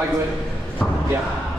Hi, Gwen. Yeah.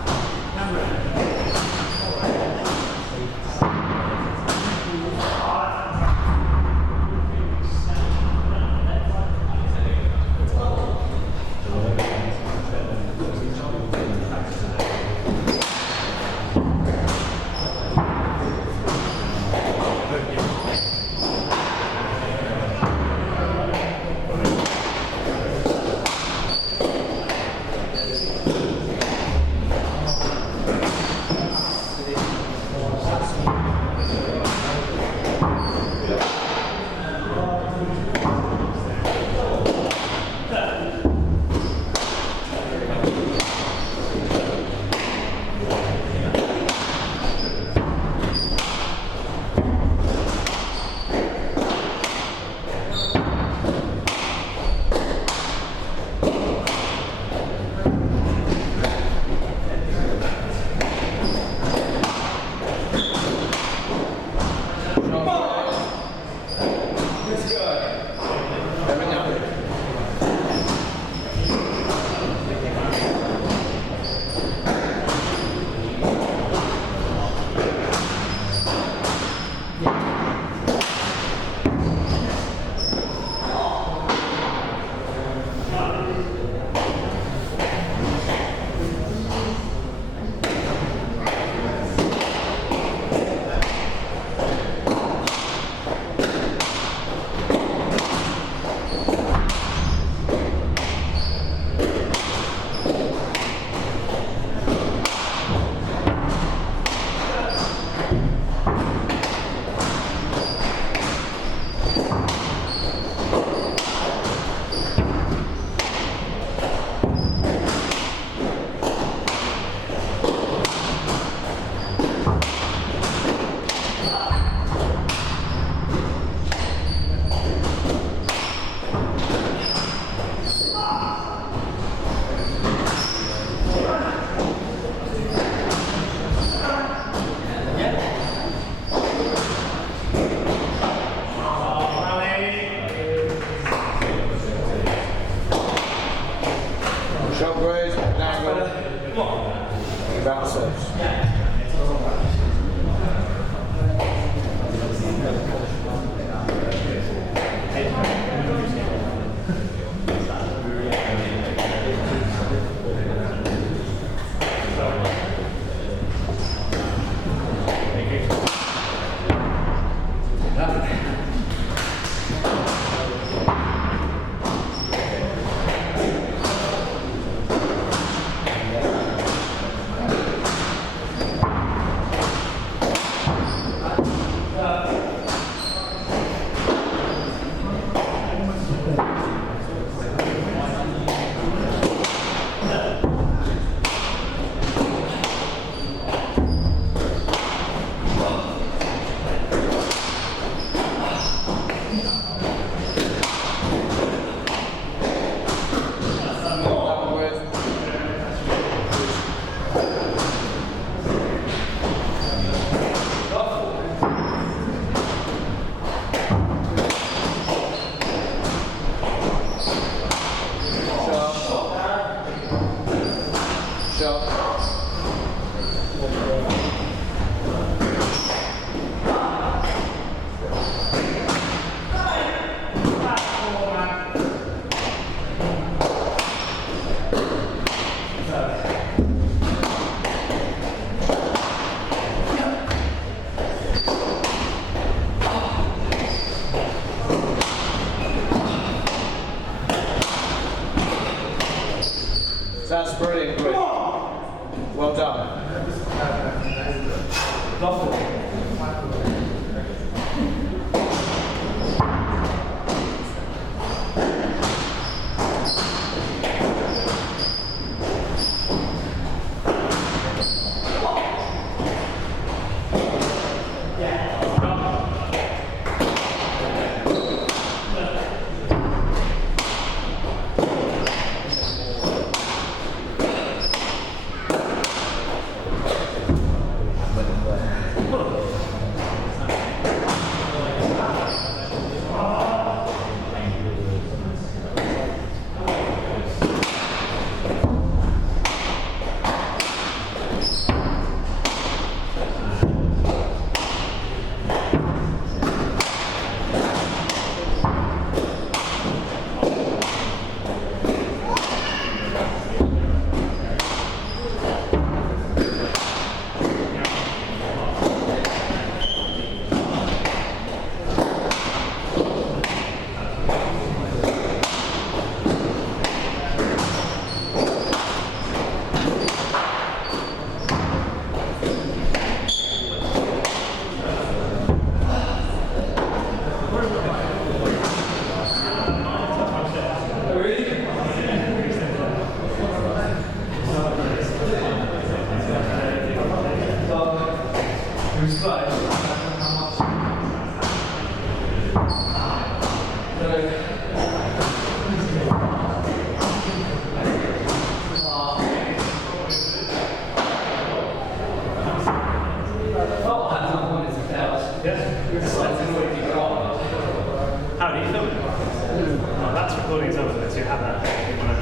you filming? Oh, that's recording as well, so you have that. If you want to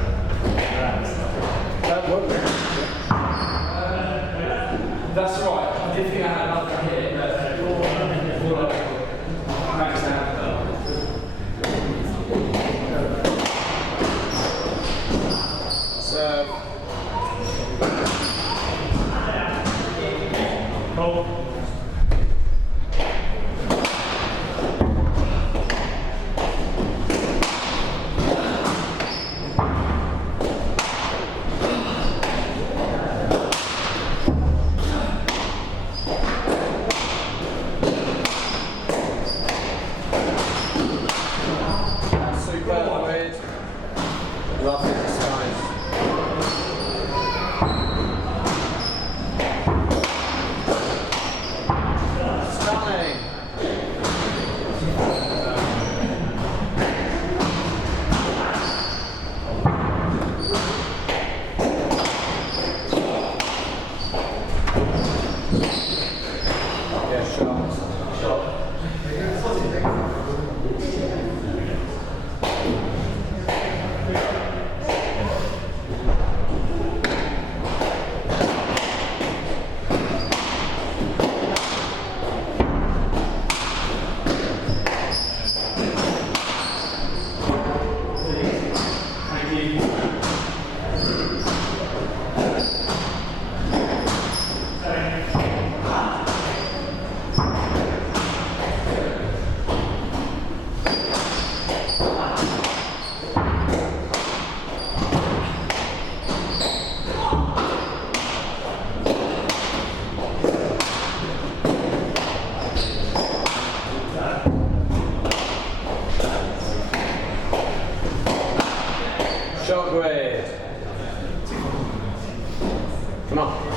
relax. That worked. That's right. I did think I had another here, but max out. Hold. Come on.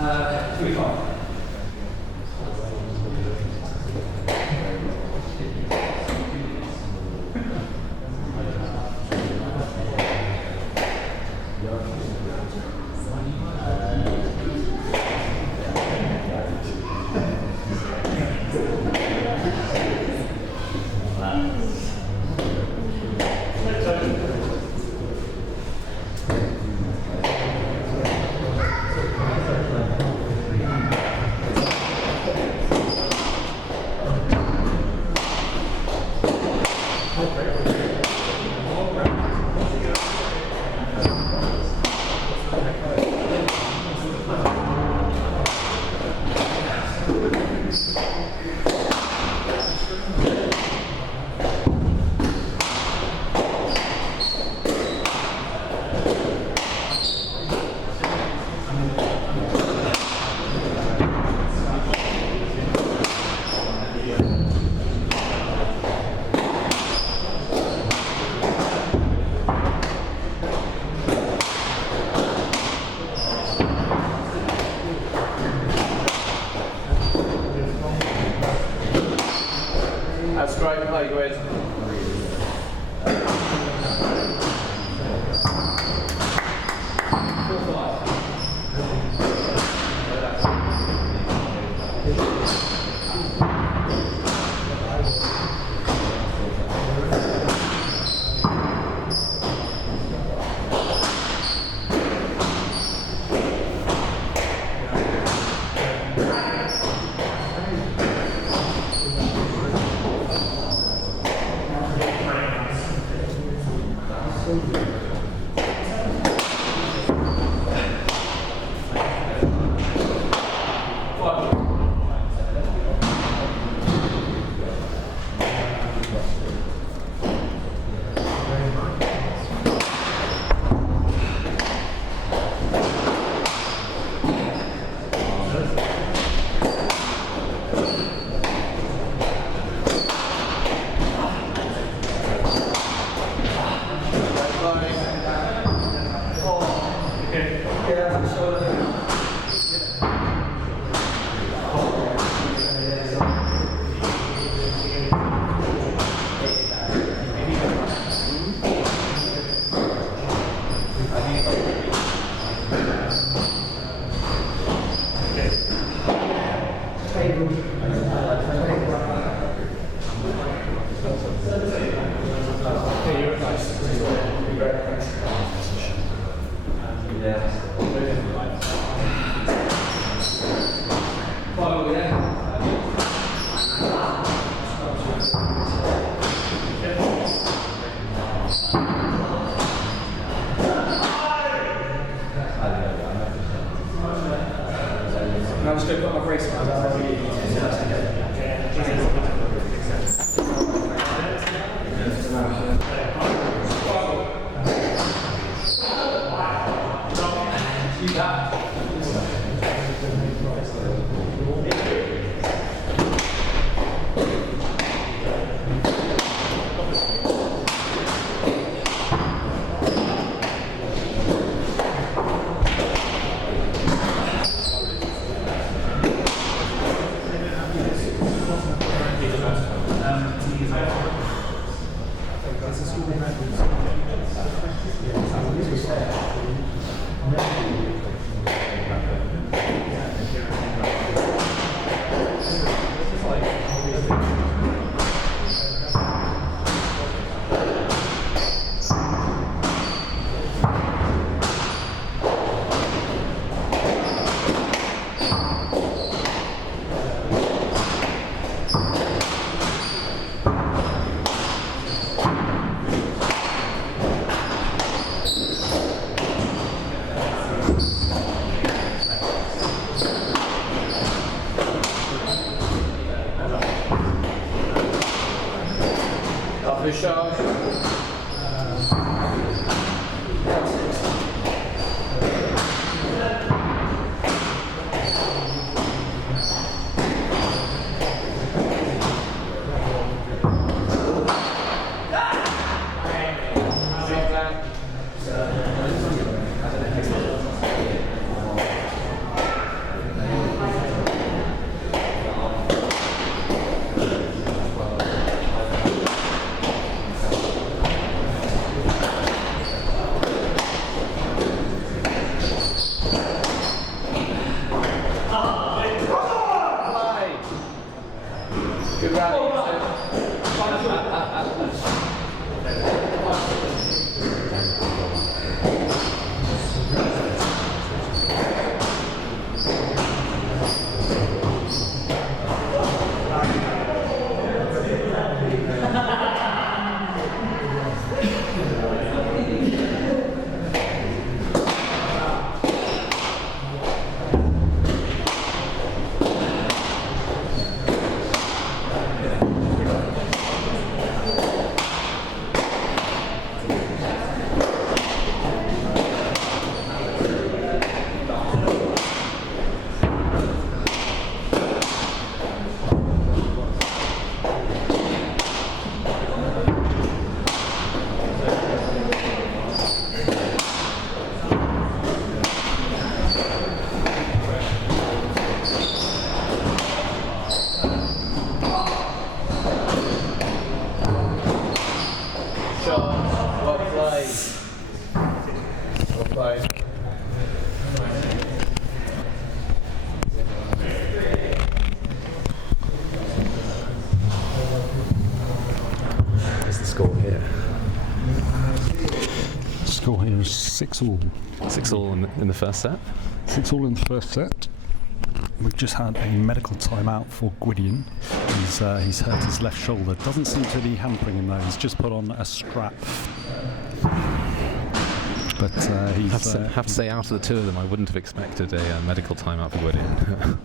25. That's great play, Gwyd. Now I'm just going to put my brace on. 6-all. 6-all in the first set. 6-all in the first set. We've just had a medical timeout for Gwydion. He's hurt his left shoulder. Doesn't seem to be hampering him though. He's just put on a strap. But have to say, out of the two of them, I wouldn't have expected a medical timeout for Gideon.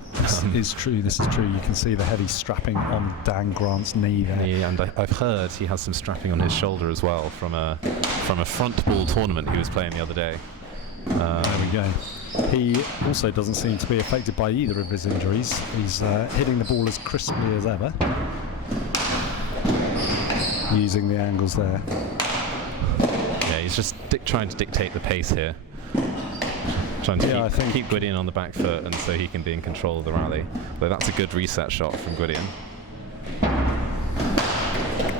This is true. You can see the heavy strapping on Dan Grant's knee there. And I've heard he has some strapping on his shoulder as well from a front ball tournament he was playing the other day. There we go. He also doesn't seem to be affected by either of his injuries. He's hitting the ball as crisply as ever, using the angles there. Yeah, he's just trying to dictate the pace here. Trying to keep Gideon on the back foot, and so he can be in control of the rally. But that's a good reset shot from Gideon.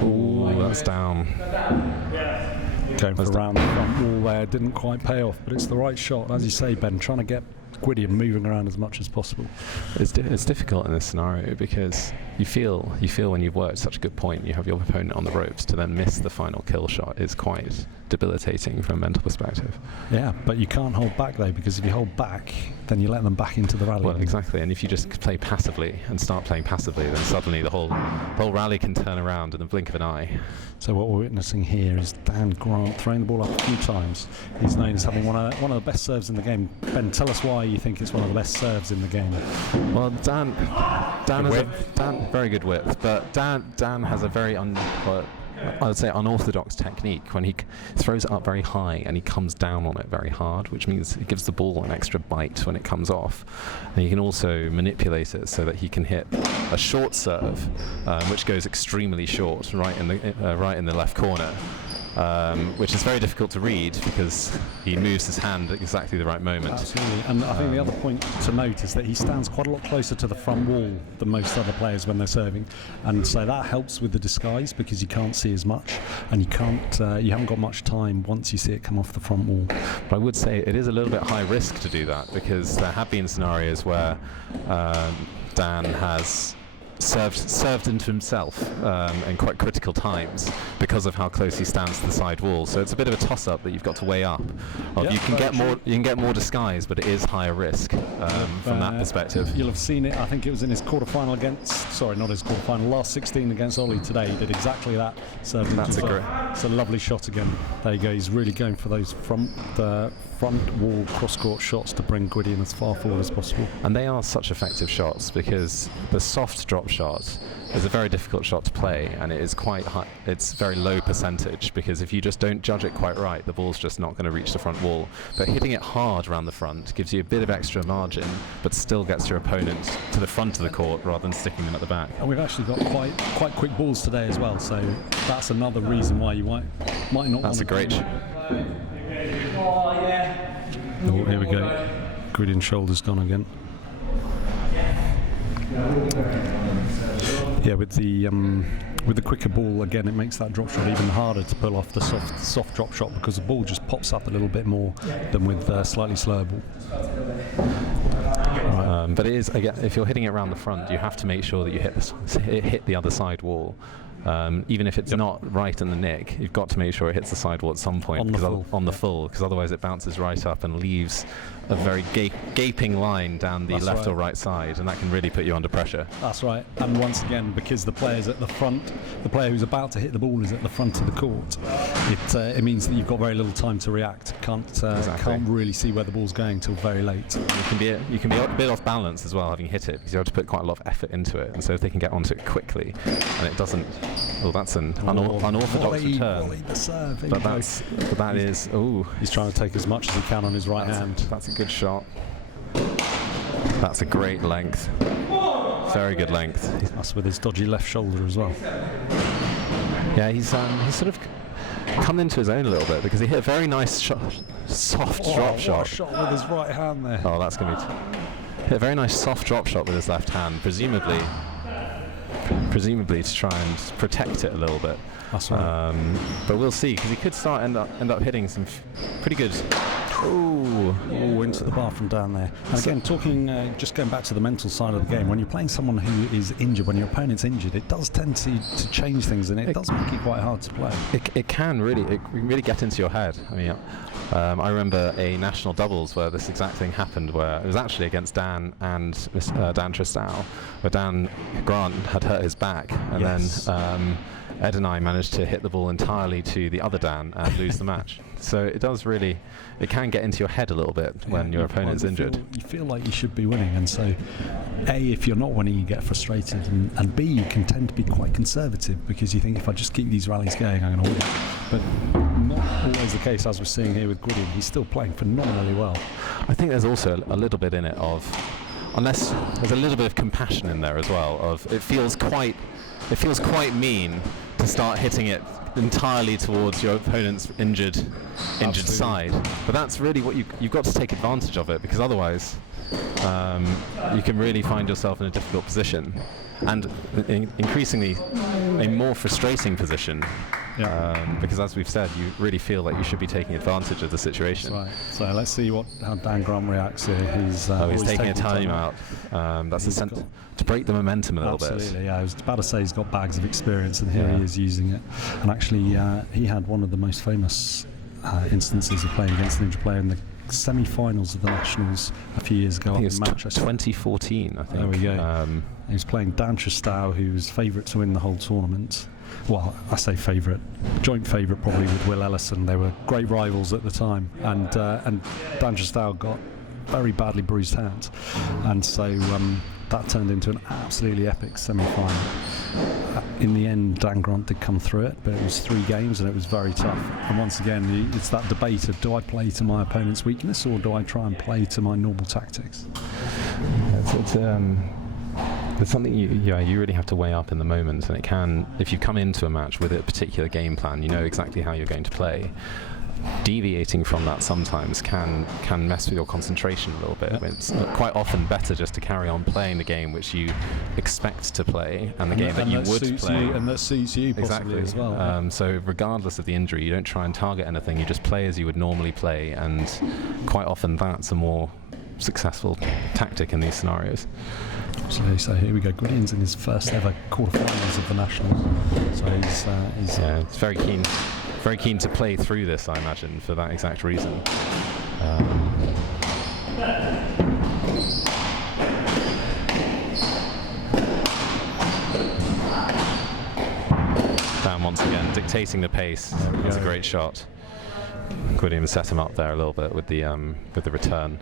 Ooh, that's down. Going for around the front wall there, didn't quite pay off, but it's the right shot. As you say, Ben, trying to get Gideon moving around as much as possible. It's difficult in this scenario because you feel when you've worked such a good point, you have your opponent on the ropes, to then miss the final kill shot is quite debilitating from a mental perspective. Yeah, but you can't hold back though, because if you hold back, then you let them back into the rally. Well, exactly, and if you just play passively and start playing passively, then suddenly the whole rally can turn around in the blink of an eye. So what we're witnessing here is Dan Grant throwing the ball up a few times. He's known as having one of the best serves in the game. Ben, tell us why you think it's one of the best serves in the game. Well, Dan has very good width, but Dan has a very I would say unorthodox technique when he throws it up very high and he comes down on it very hard, which means it gives the ball an extra bite when it comes off. And he can also manipulate it so that he can hit a short serve, which goes extremely short, right in the left corner. Which is very difficult to read because he moves his hand at exactly the right moment. Absolutely, and I think the other point to note is that he stands quite a lot closer to the front wall than most other players when they're serving, and so that helps with the disguise because you can't see as much, and you haven't got much time once you see it come off the front wall. But I would say it is a little bit high risk to do that because there have been scenarios where Dan has served into himself in quite critical times because of how close he stands to the side wall. So it's a bit of a toss-up that you've got to weigh up. You can get more disguise, but it is higher risk from that perspective. You'll have seen it. I think it was in his last 16 against Ollie today. He did exactly that. It's a lovely shot again. There you go. He's really going for those front wall cross-court shots to bring Gideon as far forward as possible. And they are such effective shots because the soft drop shot is a very difficult shot to play, and it is quite high. It's very low percentage because if you just don't judge it quite right, the ball's just not going to reach the front wall. But hitting it hard around the front gives you a bit of extra margin, but still gets your opponent to the front of the court rather than sticking them at the back. And we've actually got quite quick balls today as well, so that's another reason why you might not. That's a great shot. Oh, here we go. Gwydion shoulder's gone again. Yeah, with the quicker ball again, it makes that drop shot even harder to pull off the soft drop shot because the ball just pops up a little bit more than with slightly slower ball. But it is, again, if you're hitting it around the front, you have to make sure that you hit the other side wall. Even if it's not right in the nick, you've got to make sure it hits the sidewall at some point on the full, because otherwise it bounces right up and leaves a very gaping line down the left or right side, and that can really put you under pressure. That's right, and once again, because the player's at the front, the player who's about to hit the ball is at the front of the court, it means that you've got very little time to react. Can't really see where the ball's going till very late. You can be a bit off balance as well, having hit it, because you have to put quite a lot of effort into it, and so if they can get onto it quickly, and it doesn't. Oh, that's an unorthodox return. But that is. Oh, he's trying to take as much as he can on his right hand. That's a good shot. That's a great length. Very good length. That's with his dodgy left shoulder as well. Yeah, he's sort of come into his own a little bit because he hit a very nice soft drop shot. What a shot with his right hand there. Oh, that's going to be. Hit a very nice soft drop shot with his left hand, presumably to try and protect it a little bit. That's right. But we'll see, because he could end up hitting some pretty good Oh, into the bar from down there. And again, just going back to the mental side of the game, when you're playing someone who is injured, when your opponent's injured, it does tend to change things, and it does make it quite hard to play. It can really get into your head. I mean, I remember a national doubles where this exact thing happened, where it was actually against Dan and Dan Tristau, where Dan Grant had hurt his back, and then Ed and I managed to hit the ball entirely to the other Dan and lose the match. So it can get into your head a little bit when your opponent's injured. You feel like you should be winning, and so A, if you're not winning, you get frustrated, and B, you can tend to be quite conservative because you think, if I just keep these rallies going, I'm going to win. But not always the case, as we're seeing here with Gwydion. He's still playing phenomenally well. I think there's also a little bit in it of, unless there's a little bit of compassion in there as well, of it feels quite mean to start hitting it entirely towards your opponent's injured side. But that's really what you've got to take advantage of it, because otherwise you can really find yourself in a difficult position, and increasingly a more frustrating position. Because as we've said, you really feel like you should be taking advantage of the situation. That's right. So let's see how Dan Grant reacts here. He's taking a time out. That's to break the momentum a little bit. Absolutely, yeah. I was about to say he's got bags of experience, and here he is using it. And actually, he had one of the most famous instances of playing against an injured player in the semi-finals of the Nationals a few years ago. I think it was Manchester. 2014, I think. There we go. He was playing Dan Tristau, who was favourite to win the whole tournament. Well, I say favourite, joint favourite probably with Will Ellison. They were great rivals at the time, and Dan Tristau got very badly bruised hands, and so that turned into an absolutely epic semi-final. In the end, Dan Grant did come through it, but it was 3 games and it was very tough. And once again, it's that debate of, do I play to my opponent's weakness, or do I try and play to my normal tactics? It's something you really have to weigh up in the moment, and it can, if you come into a match with a particular game plan, you know exactly how you're going to play. Deviating from that sometimes can mess with your concentration a little bit. Yep. It's quite often better just to carry on playing the game which you expect to play, and the game that you would play. And that suits you possibly as well. So regardless of the injury, you don't try and target anything, you just play as you would normally play, and quite often that's a more successful tactic in these scenarios. Absolutely. So here we go. Gwydion's in his first ever quarterfinals of the Nationals. So he's very keen to play through this, I imagine, for that exact reason. Dan once again dictating the pace. That's a great shot. Gwydion set him up there a little bit with the return.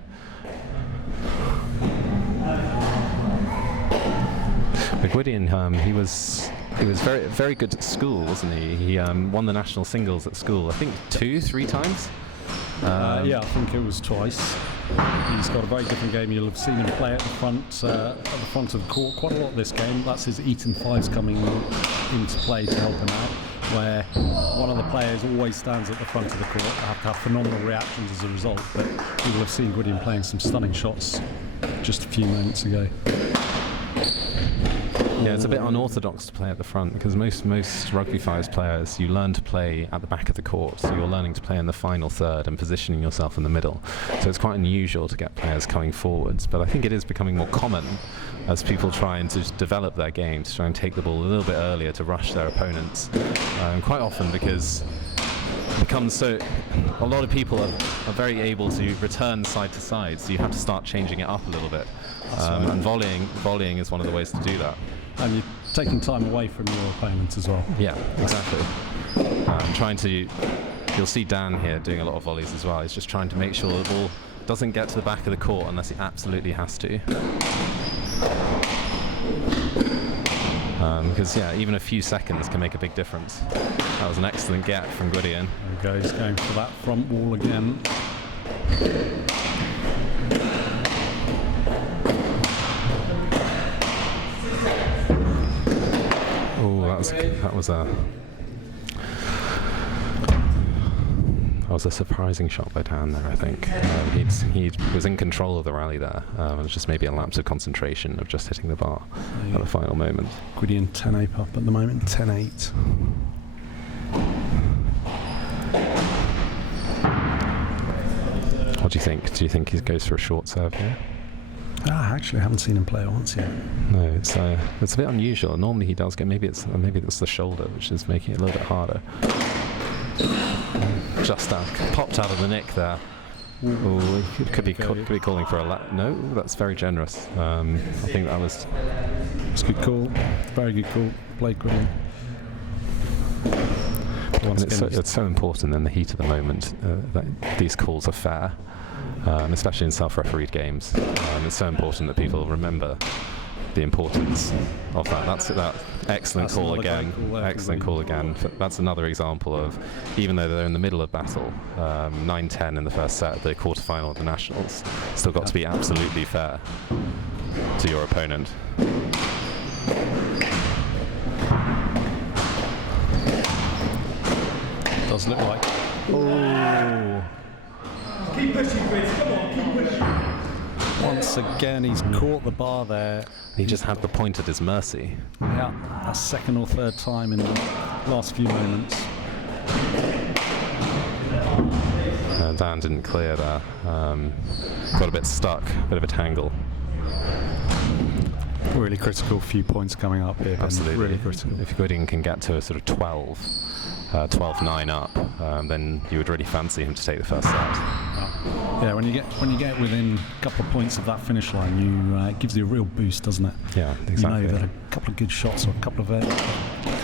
But Gwydion, he was very, very good at school, wasn't he? He won the national singles at school, I think 2-3 times. Yeah, I think it was twice. He's got a very different game. You'll have seen him play at the front of the court quite a lot this game. That's his Eton Fives coming into play to help him out, where one of the players always stands at the front of the court. They have to have phenomenal reactions as a result, but you will have seen Gideon playing some stunning shots just a few moments ago. Yeah, it's a bit unorthodox to play at the front, because most Rugby Fives players, you learn to play at the back of the court, so you're learning to play in the final third and positioning yourself in the middle. So it's quite unusual to get players coming forwards, but I think it is becoming more common as people try and to develop their game, to try and take the ball a little bit earlier to rush their opponents. Quite often because it becomes so, a lot of people are very able to return side to side, so you have to start changing it up a little bit. And volleying is one of the ways to do that. And you're taking time away from your opponent as well. Yeah, exactly. You'll see Dan here doing a lot of volleys as well. He's just trying to make sure the ball doesn't get to the back of the court unless he absolutely has to. Because even a few seconds can make a big difference. That was an excellent get from Gideon. There he goes, going for that front wall again. That was a surprising shot by Dan there, I think. He was in control of the rally there. It was just maybe a lapse of concentration of just hitting the bar at the final moment. Gwydion 10-8 up at the moment, 10-8. do you think? Do you think he goes for a short serve here? I actually haven't seen him play it once yet. No, it's a bit unusual. Normally he does get, maybe it's the shoulder which is making it a little bit harder. Just popped out of the nick there. Ooh, he could be calling for a no, that's very generous. I think that was... It's a good call. Very good call. Played Gwydion. It's so important in the heat of the moment that these calls are fair, especially in self-refereed games. It's so important that people remember the importance of that. That's excellent call again. Excellent call again. That's another example of, even though they're in the middle of battle, 9-10 in the first set, the quarterfinal of the Nationals, still got to be absolutely fair to your opponent. Does look like. Oh. Keep pushing, Chris. Come on, keep pushing. Once again, he's caught the bar there. He just had the point at his mercy. Yeah, a second or third time in the last few moments. Dan didn't clear there. Got a bit stuck, a bit of a tangle. Really critical few points coming up here. Absolutely. Really critical. If Gideon can get to a sort of 12-9 up, then you would really fancy him to take the first set. Yeah, when you get within a couple of points of that finish line, it gives you a real boost, doesn't it? Yeah, exactly. You know that a couple of good shots or a couple of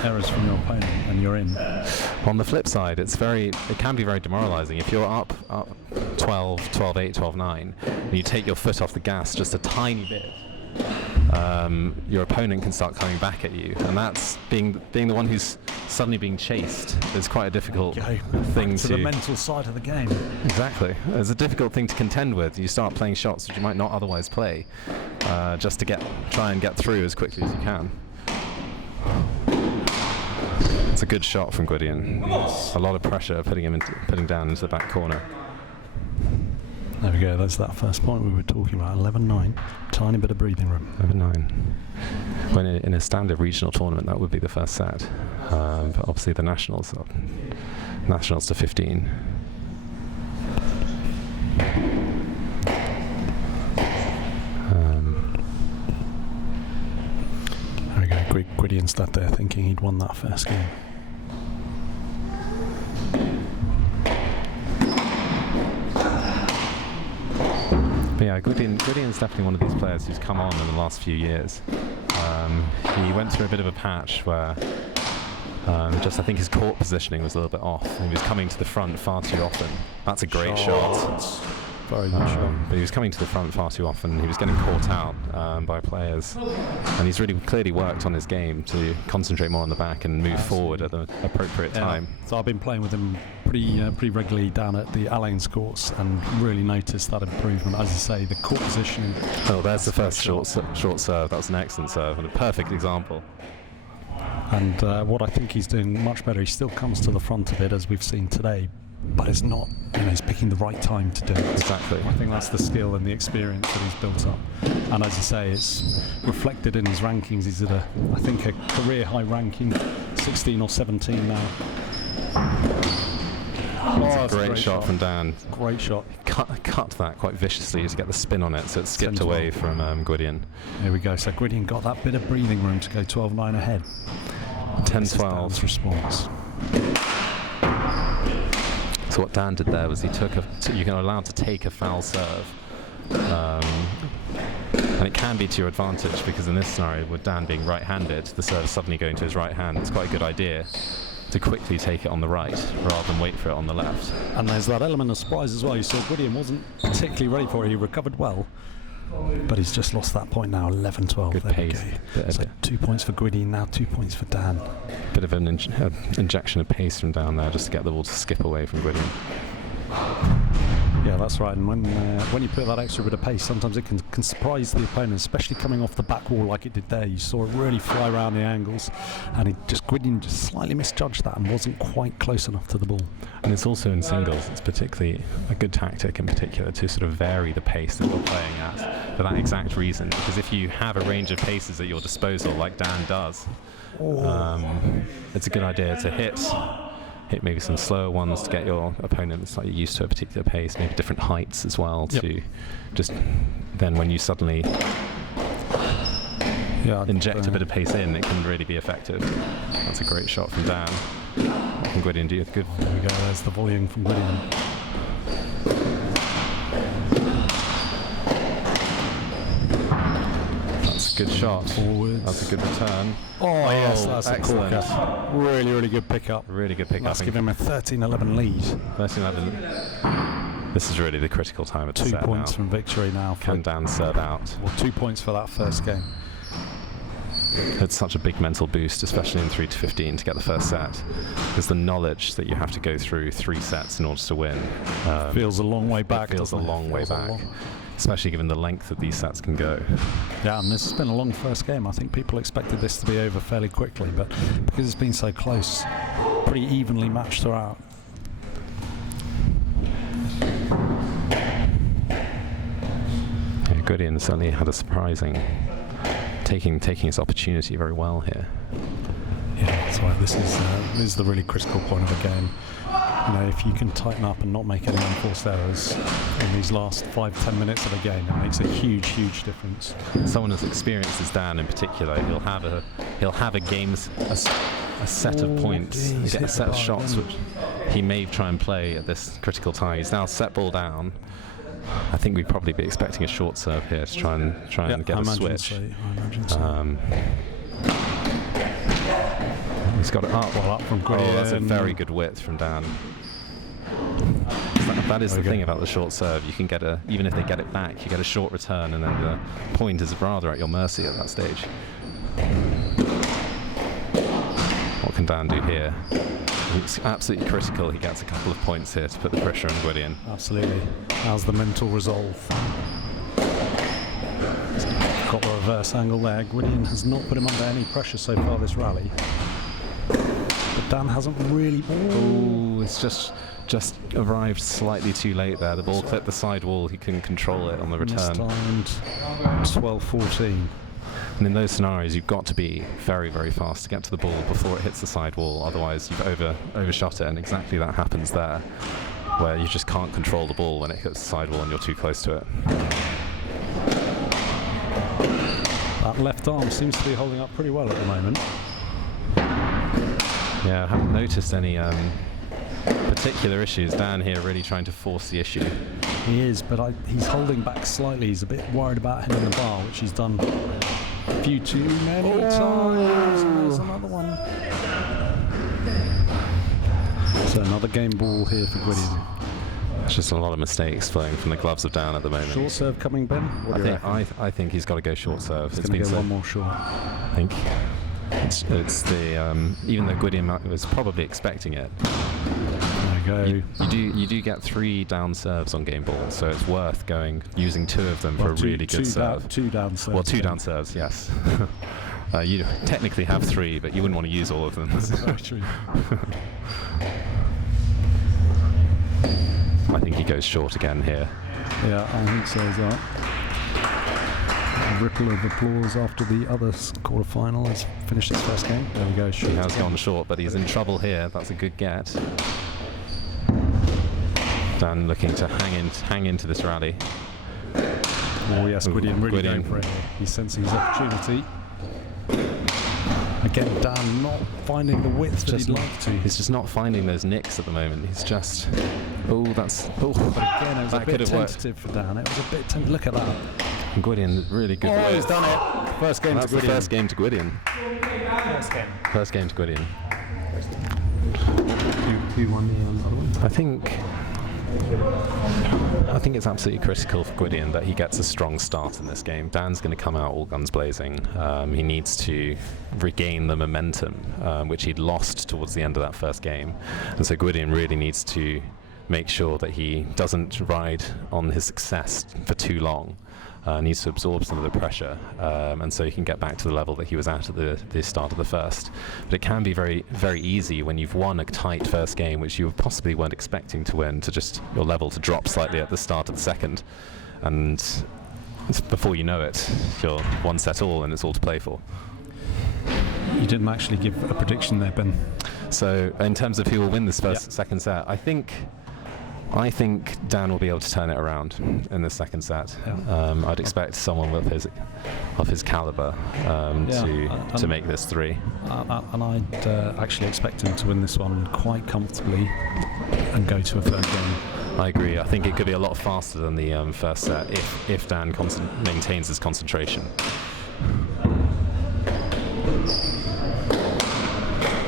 errors from your opponent and you're in. On the flip side, it can be very demoralising if you're up 12, 12-8, 12-9, and you take your foot off the gas just a tiny bit. Your opponent can start coming back at you, and that's being the one who's suddenly being chased is quite a difficult thing to the mental side of the game. Exactly, it's a difficult thing to contend with. You start playing shots which you might not otherwise play, just to try and get through as quickly as you can. It's a good shot from Gideon. A lot of pressure putting down into the back corner. There we go, that's that first point we were talking about, 11-9, tiny bit of breathing room. 11-9. When in a standard regional tournament, that would be the first set. But obviously the Nationals to 15. There we go, Gwydion sat there thinking he'd won that first game. But yeah, Gwydion is definitely one of these players who's come on in the last few years. He went through a bit of a patch where I think his court positioning was a little bit off. He was coming to the front far too often. That's a great shot. Very good shot. But he was coming to the front far too often. He was getting caught out by players. And he's really clearly worked on his game to concentrate more on the back and move forward at the appropriate time. So I've been playing with him pretty regularly down at the Alain's courts and really noticed that improvement. As you say, the court positioning. Oh, there's the first short serve. That's an excellent serve and a perfect example. And what I think he's doing much better, he still comes to the front of it as we've seen today, but it's not, he's picking the right time to do it. Exactly. I think that's the skill and the experience that he's built up. And as you say, it's reflected in his rankings. He's at a career high ranking, 16 or 17 now. That's a great shot from Dan. Great shot. Cut that quite viciously to get the spin on it, so it skipped away from Gideon. There we go. So Gideon got that bit of breathing room to go 12-9 ahead. 10-12. Response. So what Dan did there was he took you're allowed to take a foul serve, and it can be to your advantage because in this scenario, with Dan being right-handed, the serve suddenly going to his right hand. It's quite a good idea to quickly take it on the right rather than wait for it on the left. And there's that element of surprise as well. You saw Gideon wasn't particularly ready for it. He recovered well, but he's just lost that point now. 11-12. Good there pace. We go. So 2 points for Gideon now, 2 points for Dan. Bit of an injection of pace from down there just to get the ball to skip away from Gideon. Yeah, that's right. And when you put that extra bit of pace, sometimes it can surprise the opponent, especially coming off the back wall like it did there. You saw it really fly around the angles, and Gideon just slightly misjudged that and wasn't quite close enough to the ball. And it's also in singles, it's particularly a good tactic in particular to sort of vary the pace that you're playing at for that exact reason. Because if you have a range of paces at your disposal, like Dan does, it's a good idea to hit hit maybe some slower ones to get your opponent slightly used to a particular pace, maybe different heights as well to just then when you suddenly inject a bit of pace in, it can really be effective. That's a great shot from Dan. And Gwydion do good. There we go, there's the volume from Gideon. That's a good shot. Forwards. That's a good return. Oh yes, that's excellent. a corker. Really good pickup. Really good pickup. Let's give him a 13-11 lead. 13-11. This is really the critical time of the 2 set points now. from victory now. Can Dan serve out? Well, 2 points for that first game. It's such a big mental boost, especially in 3 to 15, to get the first set, because the knowledge that you have to go through 3 sets in order to win feels a long way back. Feels a long way back, especially given the length that these sets can go. Yeah, and this has been a long first game. I think people expected this to be over fairly quickly, but because it's been so close, pretty evenly matched throughout. Yeah, Gideon certainly had a surprising taking his opportunity very well here. Yeah, that's right. This is the really critical point of the game. You know, if you can tighten up and not make any unforced errors in these last 5-10 minutes of the game, it makes a huge difference. Someone as experienced as Dan in particular, he'll have a set of points, a set of shots which he may try and play at this critical time. He's now set ball down. I think we'd probably be expecting a short serve here to try and get a switch. I imagine so. He's got it up. Well, up from Gwydion. Oh, that's a very good width from Dan. That is the thing about the short serve. You can get even if they get it back, you get a short return, and then the point is rather at your mercy at that stage. What can Dan do here? It's absolutely critical he gets a couple of points here to put the pressure on Gideon. Absolutely. How's the mental resolve? Got the reverse angle there. Gideon has not put him under any pressure so far this rally. But Dan hasn't really... Oh, it's just arrived slightly too late there. The ball clipped the side wall. He couldn't control it on the return. Mistimed 12-14. And in those scenarios, you've got to be very fast to get to the ball before it hits the side wall. Otherwise, you've overshot it, and exactly that happens there, where you just can't control the ball when it hits the side wall and you're too close to it. That left arm seems to be holding up pretty well at the moment. Yeah, I haven't noticed any particular issues. Dan here really trying to force the issue. He is, but he's holding back slightly. He's a bit worried about hitting the bar, which he's done a few too many times. There's another one. So another game ball here for Gwydion. There's just a lot of mistakes flowing from the gloves of Dan at the moment. Short serve coming, Ben? I think he's got to go short serve. It's going to go one more short. I think it's the even though Gideon was probably expecting it. There you go. You do get 3 down serves on game ball, so it's worth using 2 of them for a really good serve. 2 down serves. Well, 2 down serves, yes. You technically have 3, but you wouldn't want to use all of them. That's very true. I think he goes short again here. Yeah, I think so as well. A ripple of applause after the other quarter-final has finished his first game. There we go, short. He has gone short, but he's in trouble here. That's a good get. Dan looking to hang into this rally. Oh yes, Gideon really going for it. He's sensing his opportunity. Again, Dan not finding the width that he'd like to. He's just not finding those nicks at the moment. He's just... Oh, that's... Oh, but again, it was a bit tentative worked for Dan. It was a bit tentative. Look at that. And Gideon, really good. Oh, he's done it. First game to Gideon. That's the first game to Gideon. First game to Gideon. Who won the other one? I think it's absolutely critical for Gideon that he gets a strong start in this game. Dan's going to come out all guns blazing. He needs to regain the momentum, which he'd lost towards the end of that first game. And so Gideon really needs to make sure that he doesn't ride on his success for too long. Needs to absorb some of the pressure, and so he can get back to the level that he was at the start of the first. But it can be very easy when you've won a tight first game, which you possibly weren't expecting to win, to just your level to drop slightly at the start of the second, and before you know it, you're 1 set all and it's all to play for. You didn't actually give a prediction there, Ben. So in terms of who will win this second set, I think Dan will be able to turn it around in the second set. I'd expect someone of his caliber to make this 3. And I'd actually expect him to win this one quite comfortably and go to a third game. I agree. I think it could be a lot faster than the first set if Dan maintains his concentration.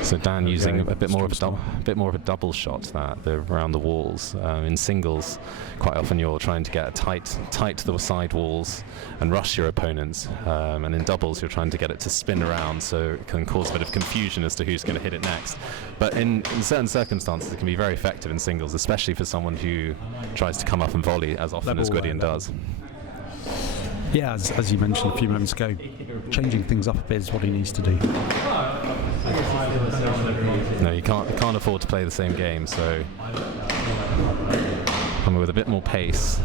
So Dan using a bit more of a double shot around the walls. In singles, quite often you're trying to get tight to the side walls and rush your opponents. And in doubles, you're trying to get it to spin around, so it can cause a bit of confusion as to who's going to hit it next. But in certain circumstances, it can be very effective in singles, especially for someone who tries to come up and volley as often as Gwydion does. Yeah, as you mentioned a few moments ago, changing things up a bit is what he needs to do. No, you can't afford to play the same game, so coming with a bit more pace,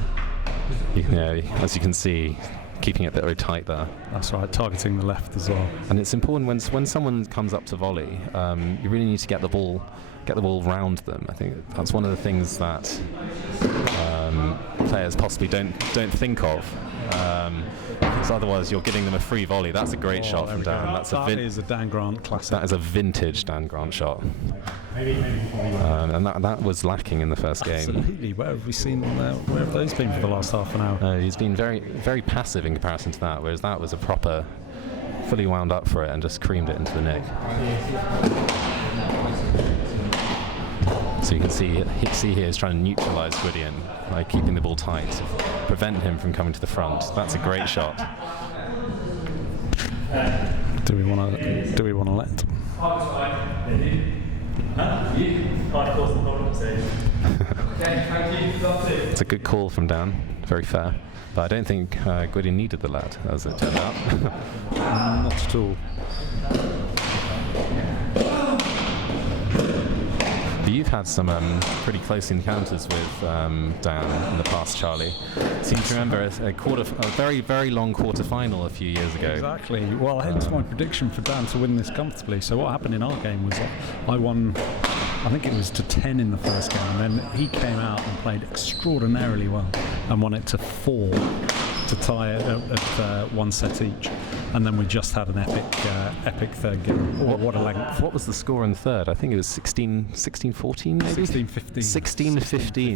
as you can see, keeping it very tight there. That's right, targeting the left as well. And it's important when someone comes up to volley, you really need to get the ball round them. I think that's one of the things that players possibly don't think of. Because otherwise you're giving them a free volley. That's a great shot from Dan. That is a Dan Grant classic. That is a vintage Dan Grant shot. And that was lacking in the first game. Absolutely. Where have we seen? Where have those been for the last half an hour? He's been very, very passive in comparison to that. Whereas that was a proper, fully wound up for it and just creamed it into the nick. So you can see here he's trying to neutralise Gideon by keeping the ball tight, prevent him from coming to the front. That's a great shot. Do we want to let? It's a good call from Dan, very fair. But I don't think Gideon needed the lad, as it turned out. Not at all. You've had some pretty close encounters with Dan in the past, Charlie. I seem to remember a very, very long quarter-final a few years ago. Exactly. Well, hence my prediction for Dan to win this comfortably. So what happened in our game was I won, I think it was to 10 in the first game, and then he came out and played extraordinarily well and won it to 4 to tie it at 1 set each. And then we just had an epic third game. What a length. What was the score in third? I think it was 16-14 maybe? 16-15.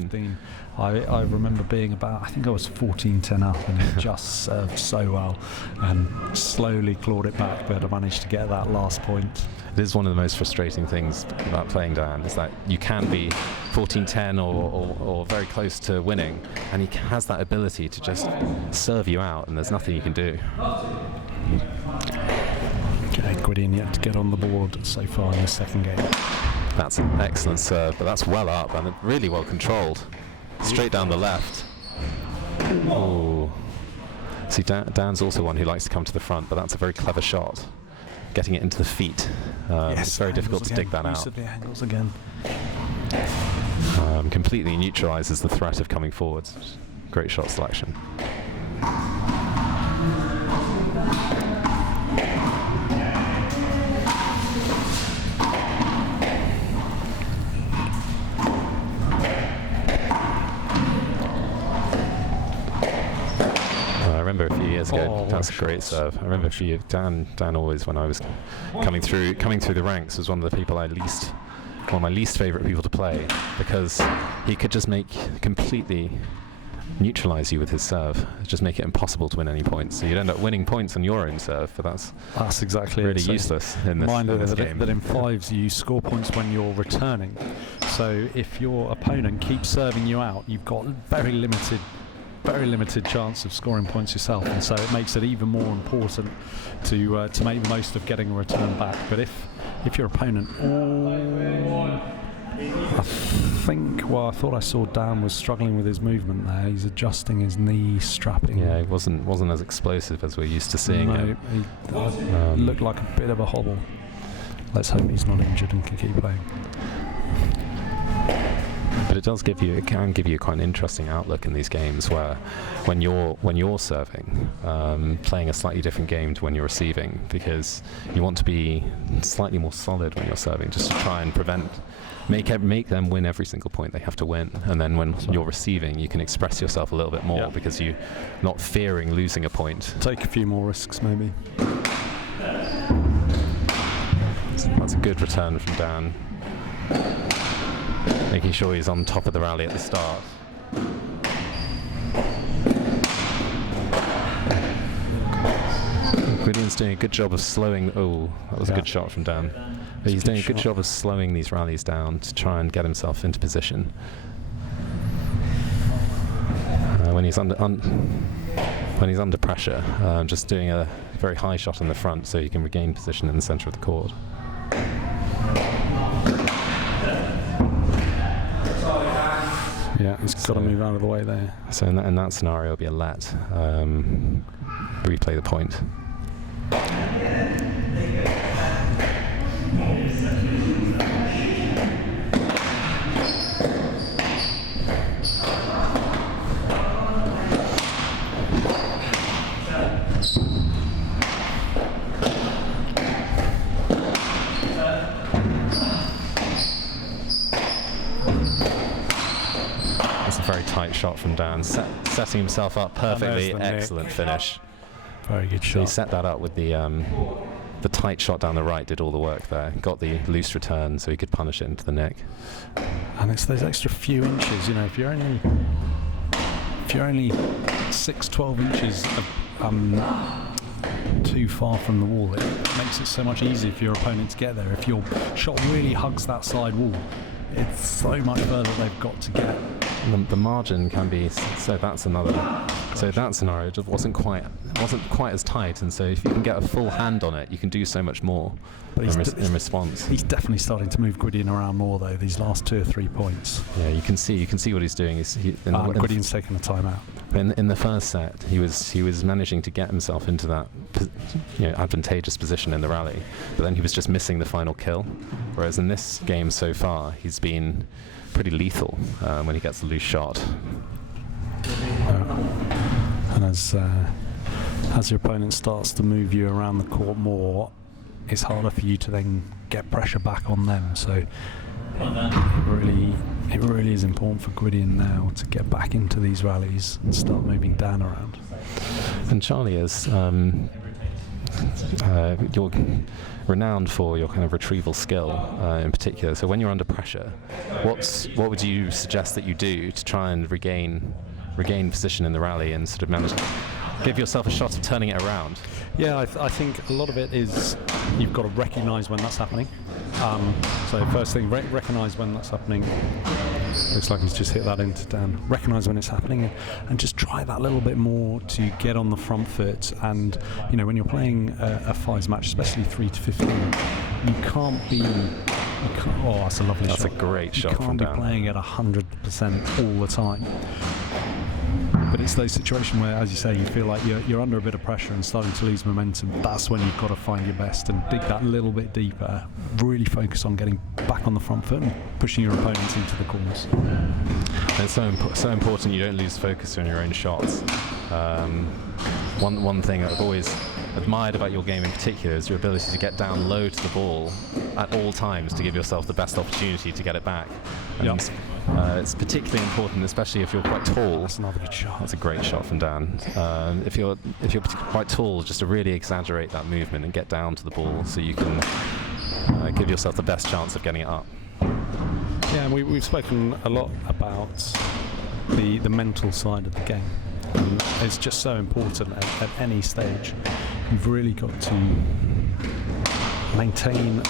16-15. I remember being about, I think I was 14-10 up, and it just served so well and slowly clawed it back, but I managed to get that last point. It is one of the most frustrating things about playing Dan, is that you can be 14-10 or very close to winning, and he has that ability to just serve you out, and there's nothing you can do. Okay, Gwydion yet to get on the board so far in the second game. That's an excellent serve, but that's well up and really well controlled. Straight down the left. Ooh. See, Dan's also one who likes to come to the front, but that's a very clever shot. Getting it into the feet. It's very difficult to dig that out. The angles again. Completely neutralises the threat of coming forwards. Great shot selection. I remember a few years ago, that's a great serve. I remember a few years, Dan always, when I was coming through the ranks, was one of the people one of my least favourite people to play, because he could just completely neutralise you with his serve, just make it impossible to win any points. So you'd end up winning points on your own serve, but that's exactly really useless in this game. That in fives you score points when you're returning. So if your opponent keeps serving you out, you've got very limited chance of scoring points yourself, and so it makes it even more important to make the most of getting a return back. But if your opponent, I thought I saw Dan was struggling with his movement there. He's adjusting his knee strapping. Yeah, it wasn't as explosive as we're used to seeing him. He looked like a bit of a hobble. Let's hope he's not injured and can keep playing. But it can give you quite an interesting outlook in these games where, when you're serving, playing a slightly different game to when you're receiving, because you want to be slightly more solid when you're serving, just to try and make them win every single point they have to win. And then when you're receiving, you can express yourself a little bit more because you're not fearing losing a point. Take a few more risks, maybe. That's a good return from Dan. Making sure he's on top of the rally at the start. Gideon's doing a good job of slowing. Oh, that was a good shot from Dan. But he's doing a good job of slowing these rallies down to try and get himself into position. When he's under pressure, just doing a very high shot in the front so he can regain position in the centre of the court. Yeah, he's got to move out of the way there. So in that scenario, it'll be a let. Replay the point. Very tight shot from Dan, setting himself up perfectly. Excellent finish. Very good shot. So he set that up with the tight shot down the right, did all the work there. Got the loose return so he could punish it into the neck. And it's those extra few inches, you know, if you're only 6-12 inches too far from the wall, it makes it so much easier for your opponent to get there. If your shot really hugs that side wall, it's so much further they've got to get. The margin can be so. That's another. So that scenario just wasn't quite as tight, and so if you can get a full hand on it, you can do so much more in response. He's definitely starting to move Gwydion around more though. These last 2 or 3 points. Yeah, you can see what he's doing. Gwydion's taking a timeout. In the first set, he was managing to get himself into that advantageous position in the rally, but then he was just missing the final kill. Whereas in this game so far, he's been pretty lethal when he gets a loose shot. And as your opponent starts to move you around the court more, it's harder for you to then get pressure back on them. So it really is important for Gideon now to get back into these rallies and start moving Dan around. And Charlie is you're renowned for your kind of retrieval skill in particular. So when you're under pressure, what would you suggest that you do to try and regain position in the rally and sort of manage to give yourself a shot of turning it around? Yeah, I think a lot of it is you've got to recognise when that's happening. So first thing, recognise when that's happening. Looks like he's just hit that into Dan. Recognise when it's happening and just try that little bit more to get on the front foot. And you know, when you're playing a fives match, especially 3 to 15, you can't be. Oh, that's a lovely shot. That's a great shot from Dan. You can't be playing at 100% all the time. But it's those situations where, as you say, you feel like you're under a bit of pressure and starting to lose momentum. That's when you've got to find your best and dig that little bit deeper. Really focus on getting back on the front foot and pushing your opponents into the corners. It's so important you don't lose focus on your own shots. One thing I've always admired about your game in particular is your ability to get down low to the ball at all times to give yourself the best opportunity to get it back. And it's particularly important, especially if you're quite tall. That's another good shot. That's a great shot from Dan. If you're quite tall, just to really exaggerate that movement and get down to the ball so you can give yourself the best chance of getting it up. Yeah, and we've spoken a lot about the mental side of the game. And it's just so important at any stage. You've really got to maintain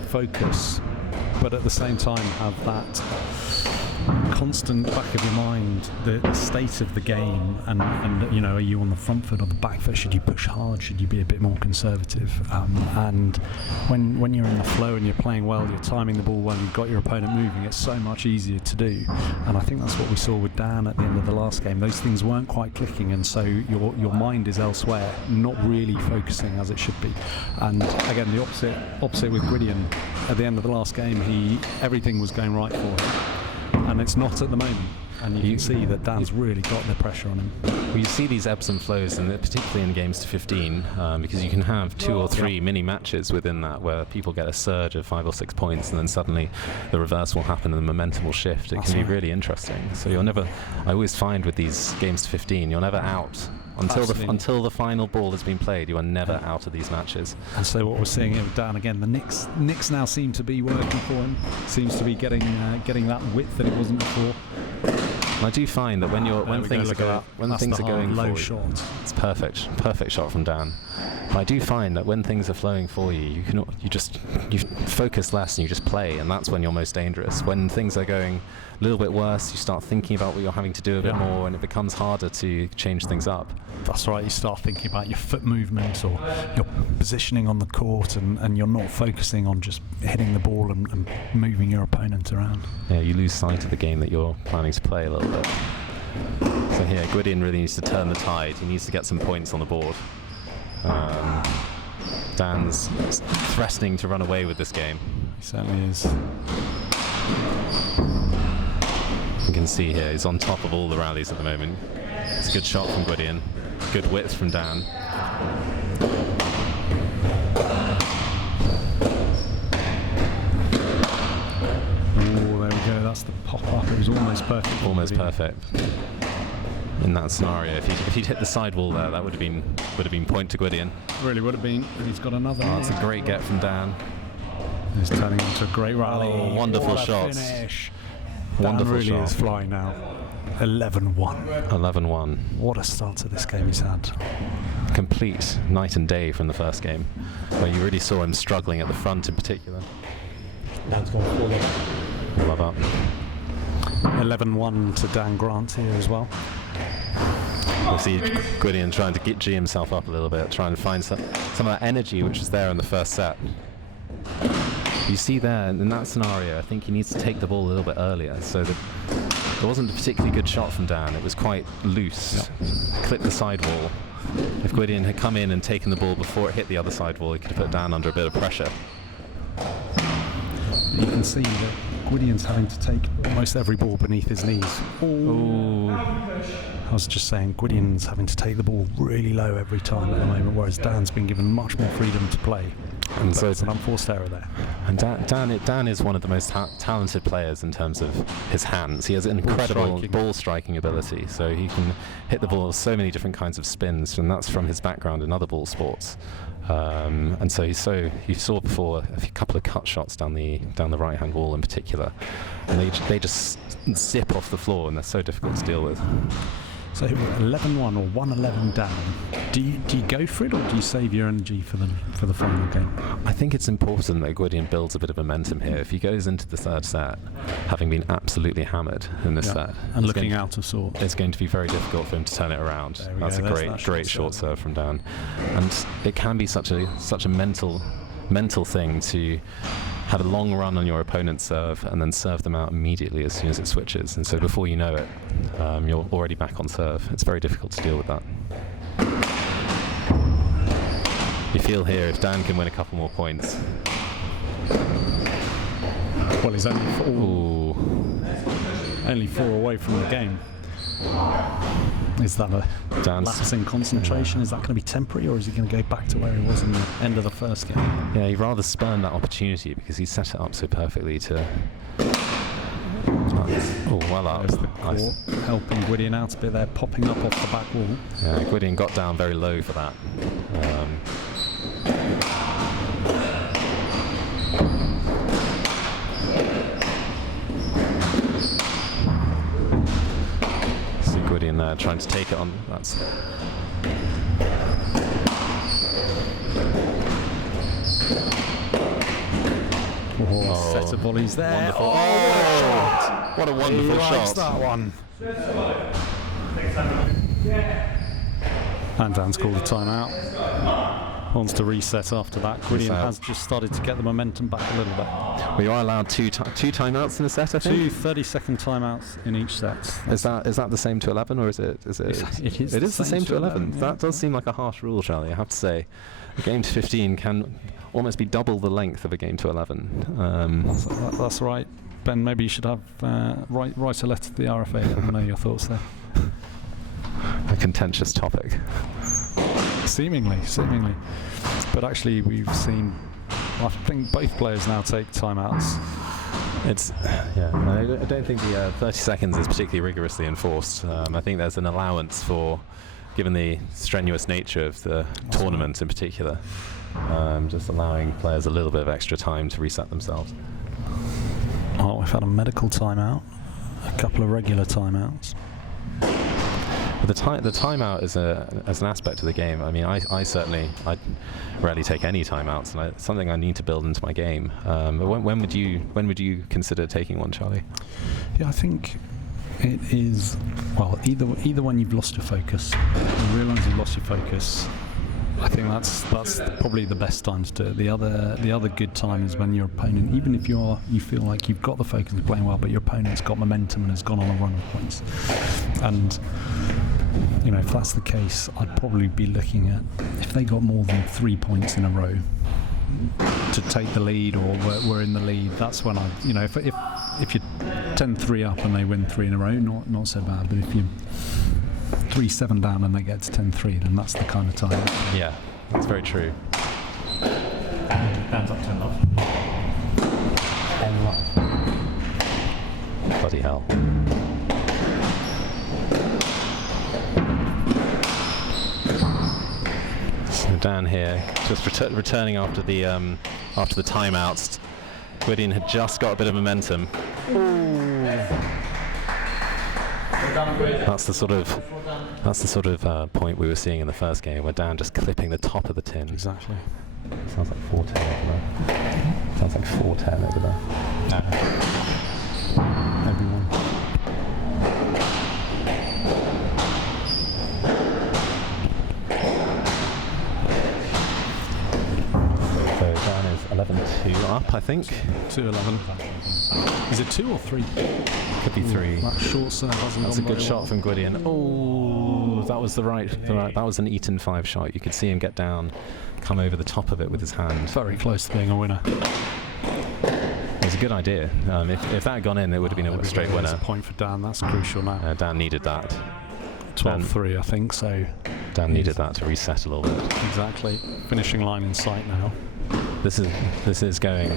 focus, but at the same time have that constant back of your mind, the state of the game, and you know, are you on the front foot or the back foot? Should you push hard? Should you be a bit more conservative? And when you're in the flow and you're playing well, you're timing the ball well, you've got your opponent moving, it's so much easier to do. And I think that's what we saw with Dan at the end of the last game. Those things weren't quite clicking, and so your mind is elsewhere, not really focusing as it should be. And again, the opposite with Gideon. At the end of the last game, everything was going right for him. and it's not at the moment. And you can see that Dan's really got the pressure on him. Well, you see these ebbs and flows, and particularly in games to 15, because you can have 2 or 3 mini matches within that where people get a surge of 5 or 6 points, and then suddenly the reverse will happen and the momentum will shift. It can be really interesting. So you're never. I always find with these games to 15, you're never out. Until the final ball has been played, you are never out of these matches. And so what we're seeing here with Dan again, the Knicks now seem to be working for him. Seems to be getting that width that it wasn't before. And I do find that when things are going low for you, shot. it's perfect shot from Dan. But I do find that when things are flowing for you, you focus less and you just play, and that's when you're most dangerous. When things are going a little bit worse, you start thinking about what you're having to do a bit more, and it becomes harder to change things up. That's right, you start thinking about your foot movement or your positioning on the court, and you're not focusing on just hitting the ball and moving your opponent around. Yeah, you lose sight of the game that you're planning to play a little bit. So here, Gideon really needs to turn the tide. He needs to get some points on the board. Dan's threatening to run away with this game. He certainly is. You can see here, he's on top of all the rallies at the moment. It's a good shot from Gwydion. Good width from Dan. Oh, there we go. That's the pop-up. It was almost perfect. Almost perfect. In that scenario, if he'd hit the sidewall there, that would have been point to Gideon. Really would have been. But he's got another. Oh, that's a great get from Dan. It's turning into a great rally. Oh, wonderful shots. Finish. Wonderful Dan really shot. is flying now. 11-1. 11-1. What a start to this game he's had. Complete night and day from the first game, where you really saw him struggling at the front in particular. Dan's gone full Love up. 11-1 to Dan Grant here as well. We'll see Gideon trying to G himself up a little bit, trying to find some of that energy which was there in the first set. You see there, in that scenario, I think he needs to take the ball a little bit earlier, so that there wasn't a particularly good shot from Dan. It was quite loose. Clipped the sidewall. If Gideon had come in and taken the ball before it hit the other sidewall, he could have put Dan under a bit of pressure. You can see that Gwydion's having to take almost every ball beneath his knees. Ooh. I was just saying, Gwydion's having to take the ball really low every time at the moment, whereas Dan's been given much more freedom to play. And so it's an unforced error there. And Dan is one of the most talented players in terms of his hands. He has an incredible ball striking ability, so he can hit the ball with so many different kinds of spins, and that's from his background in other ball sports. And so you saw before a couple of cut shots down the right hand wall in particular, and they just zip off the floor, and they're so difficult to deal with. So 11-1 or 1-11 down. Do you go for it, or do you save your energy for the final game? I think it's important that Gideon builds a bit of momentum here. If he goes into the third set having been absolutely hammered in this set and looking out of sorts, it's going to be very difficult for him to turn it around. That's a great short serve from Dan, and it can be such a mental thing to have a long run on your opponent's serve and then serve them out immediately as soon as it switches, and so before you know it, you're already back on serve. It's very difficult to deal with that. You feel here, if Dan can win a couple more points. Well, he's only four away from the game. Is that a lapse in concentration? Is that going to be temporary, or is he going to go back to where he was in the end of the first game? Yeah, he rather spurned that opportunity because he set it up so perfectly to... well up. There's the court helping Gideon out a bit there, popping up off the back wall. Yeah, Gideon got down very low for that. Gideon there trying to take it on. That's set of volleys there. Wonderful. What a wonderful he likes shot. That one. And Dan's called a timeout. Wants to reset after that. Gideon has just started to get the momentum back a little bit. We are allowed two timeouts in a set, I think? 2 30-second timeouts in each set. Is that the same to 11, or is it? It is the same to 11. Yeah. That does seem like a harsh rule, Charlie. I have to say, a game to 15 can almost be double the length of a game to 11. That's right. Ben, maybe you should have write a letter to the RFA. Let them know your thoughts there. A contentious topic. Seemingly. But actually, we've seen, I think, both players now take timeouts. I don't think the 30 seconds is particularly rigorously enforced. I think there's an allowance for, given the strenuous nature of the tournament in particular, just allowing players a little bit of extra time to reset themselves. Oh, we've had a medical timeout, a couple of regular timeouts. But the timeout is as an aspect of the game. I mean, I rarely take any timeouts, and it's something I need to build into my game. When would you consider taking one, Charlie? Yeah, I think it is, well, either when you've lost your focus, you realise you've lost your focus. I think that's probably the best time to do it. The other good time is when your opponent, even if you feel like you've got the focus and playing well, but your opponent's got momentum and has gone on a run of points. And if that's the case, I'd probably be looking at, if they got more than 3 points in a row to take the lead, or we're in the lead, that's when if you're 10-3 up and they win 3 in a row, not so bad. But if you 3-7 down and they get to 10-3, then that's the kind of time. Yeah, that's very true. Hands up, 10 love. 10 love. Bloody hell. So Dan here, just returning after the timeouts. Gwydion had just got a bit of momentum. That's the sort of point we were seeing in the first game, where Dan just clipping the top of the tin. Exactly. Sounds like 4-10 over there. Sounds like 4-10 over there. Everyone. So Dan is 11-2 up, I think. 2-11. Is it 2 or 3? Could be 3. That short serve hasn't That's a gone good very shot well. from Gideon. Oh, that was the right. That was an Eton 5 shot. You could see him get down, come over the top of it with his hand. Very close to being a winner. It was a good idea. If that had gone in, it would have been a straight winner. That's a point for Dan. That's crucial now. Dan needed that. 12-3, I think. So Dan needed that to reset a little bit. exactly. Finishing line in sight now. This is going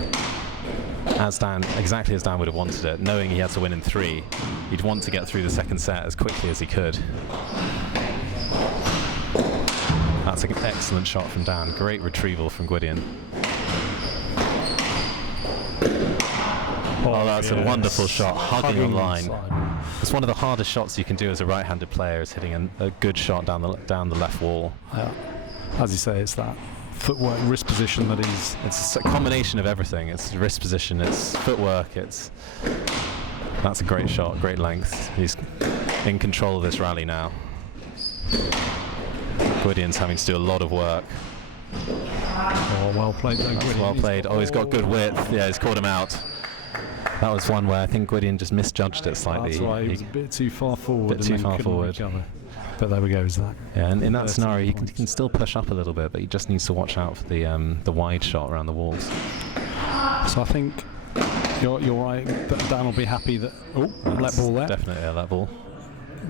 exactly as Dan would have wanted it, knowing he had to win in 3. He'd want to get through the second set as quickly as he could. That's an excellent shot from Dan. Great retrieval from Gideon. Oh, that's a wonderful shot, hugging the line. It's one of the hardest shots you can do as a right-handed player, is hitting a good shot down the left wall. Yeah. As you say, it's that footwork, wrist position that he's... It's a combination of everything. It's wrist position, it's footwork, that's a great shot, great length. He's in control of this rally now. Gwydion's having to do a lot of work. Oh, well played though, That's Gwydion. well played. Oh, he's got good width. Yeah, he's caught him out. That was one where I think Gwydion just misjudged it slightly. That's right, he was a bit too far forward. Bit too far forward. Recover. But there we go, is that? Yeah, and in that scenario, he can still push up a little bit, but he just needs to watch out for the wide shot around the walls. So I think you're right. That Dan will be happy that. Oh, let ball there. Definitely a let ball.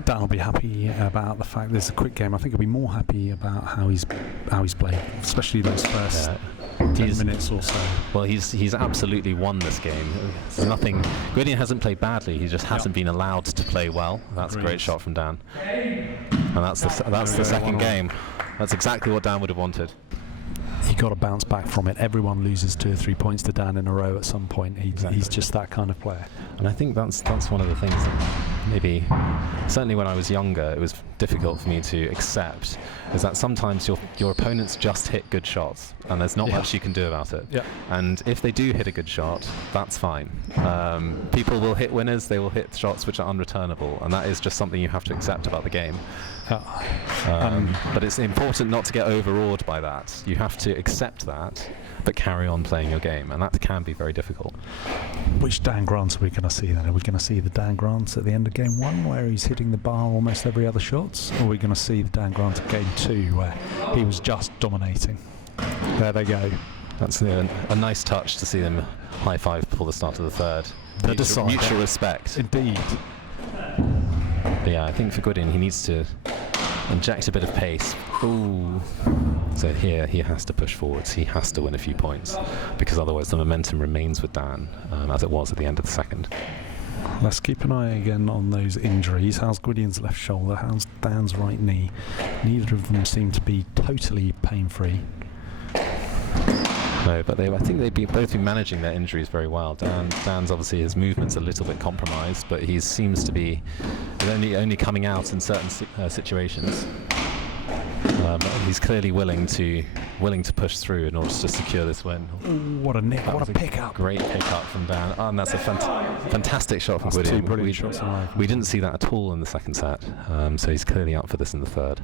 Dan will be happy about the fact there's a quick game. I think he'll be more happy about how he's played, especially those first 10 minutes or so. Well, he's absolutely won this game. There's nothing. Gideon hasn't played badly. He just hasn't been allowed to play well. That's a great shot from Dan. And that's the second game. That's exactly what Dan would have wanted. He got to bounce back from it. Everyone loses 2 or 3 points to Dan in a row at some point. He's just that kind of player. And I think that's one of the things that maybe, certainly when I was younger, it was difficult for me to accept, is that sometimes your opponents just hit good shots and there's not much you can do about it. Yeah. And if they do hit a good shot, that's fine. People will hit winners, they will hit shots which are unreturnable, and that is just something you have to accept about the game. But it's important not to get overawed by that. You have to accept that, but carry on playing your game, and that can be very difficult. Which Dan Grant are we going to see then? Are we going to see the Dan Grant at the end of game 1 where he's hitting the bar almost every other shot? Or are we going to see the Dan Grant at game 2 where he was just dominating? There they go. That's a nice touch to see them high five before the start of the third. The decider. Mutual respect. Indeed. But yeah, I think for Gideon, he needs to inject a bit of pace. Ooh. So here he has to push forwards. He has to win a few points, because otherwise the momentum remains with Dan, as it was at the end of the second. Let's keep an eye again on those injuries. How's Gwydion's left shoulder? How's Dan's right knee? Neither of them seem to be totally pain-free. No, but I think they've both been managing their injuries very well. Dan's obviously, his movement's a little bit compromised, but he seems to be only coming out in certain situations. But he's clearly willing to push through in order to secure this win. Ooh, what a nick! What a pick up! Great pick up from Dan. Oh, and that's a fantastic shot from That's Gideon. two brilliant shots in a row. We didn't see that at all in the second set, so he's clearly up for this in the third.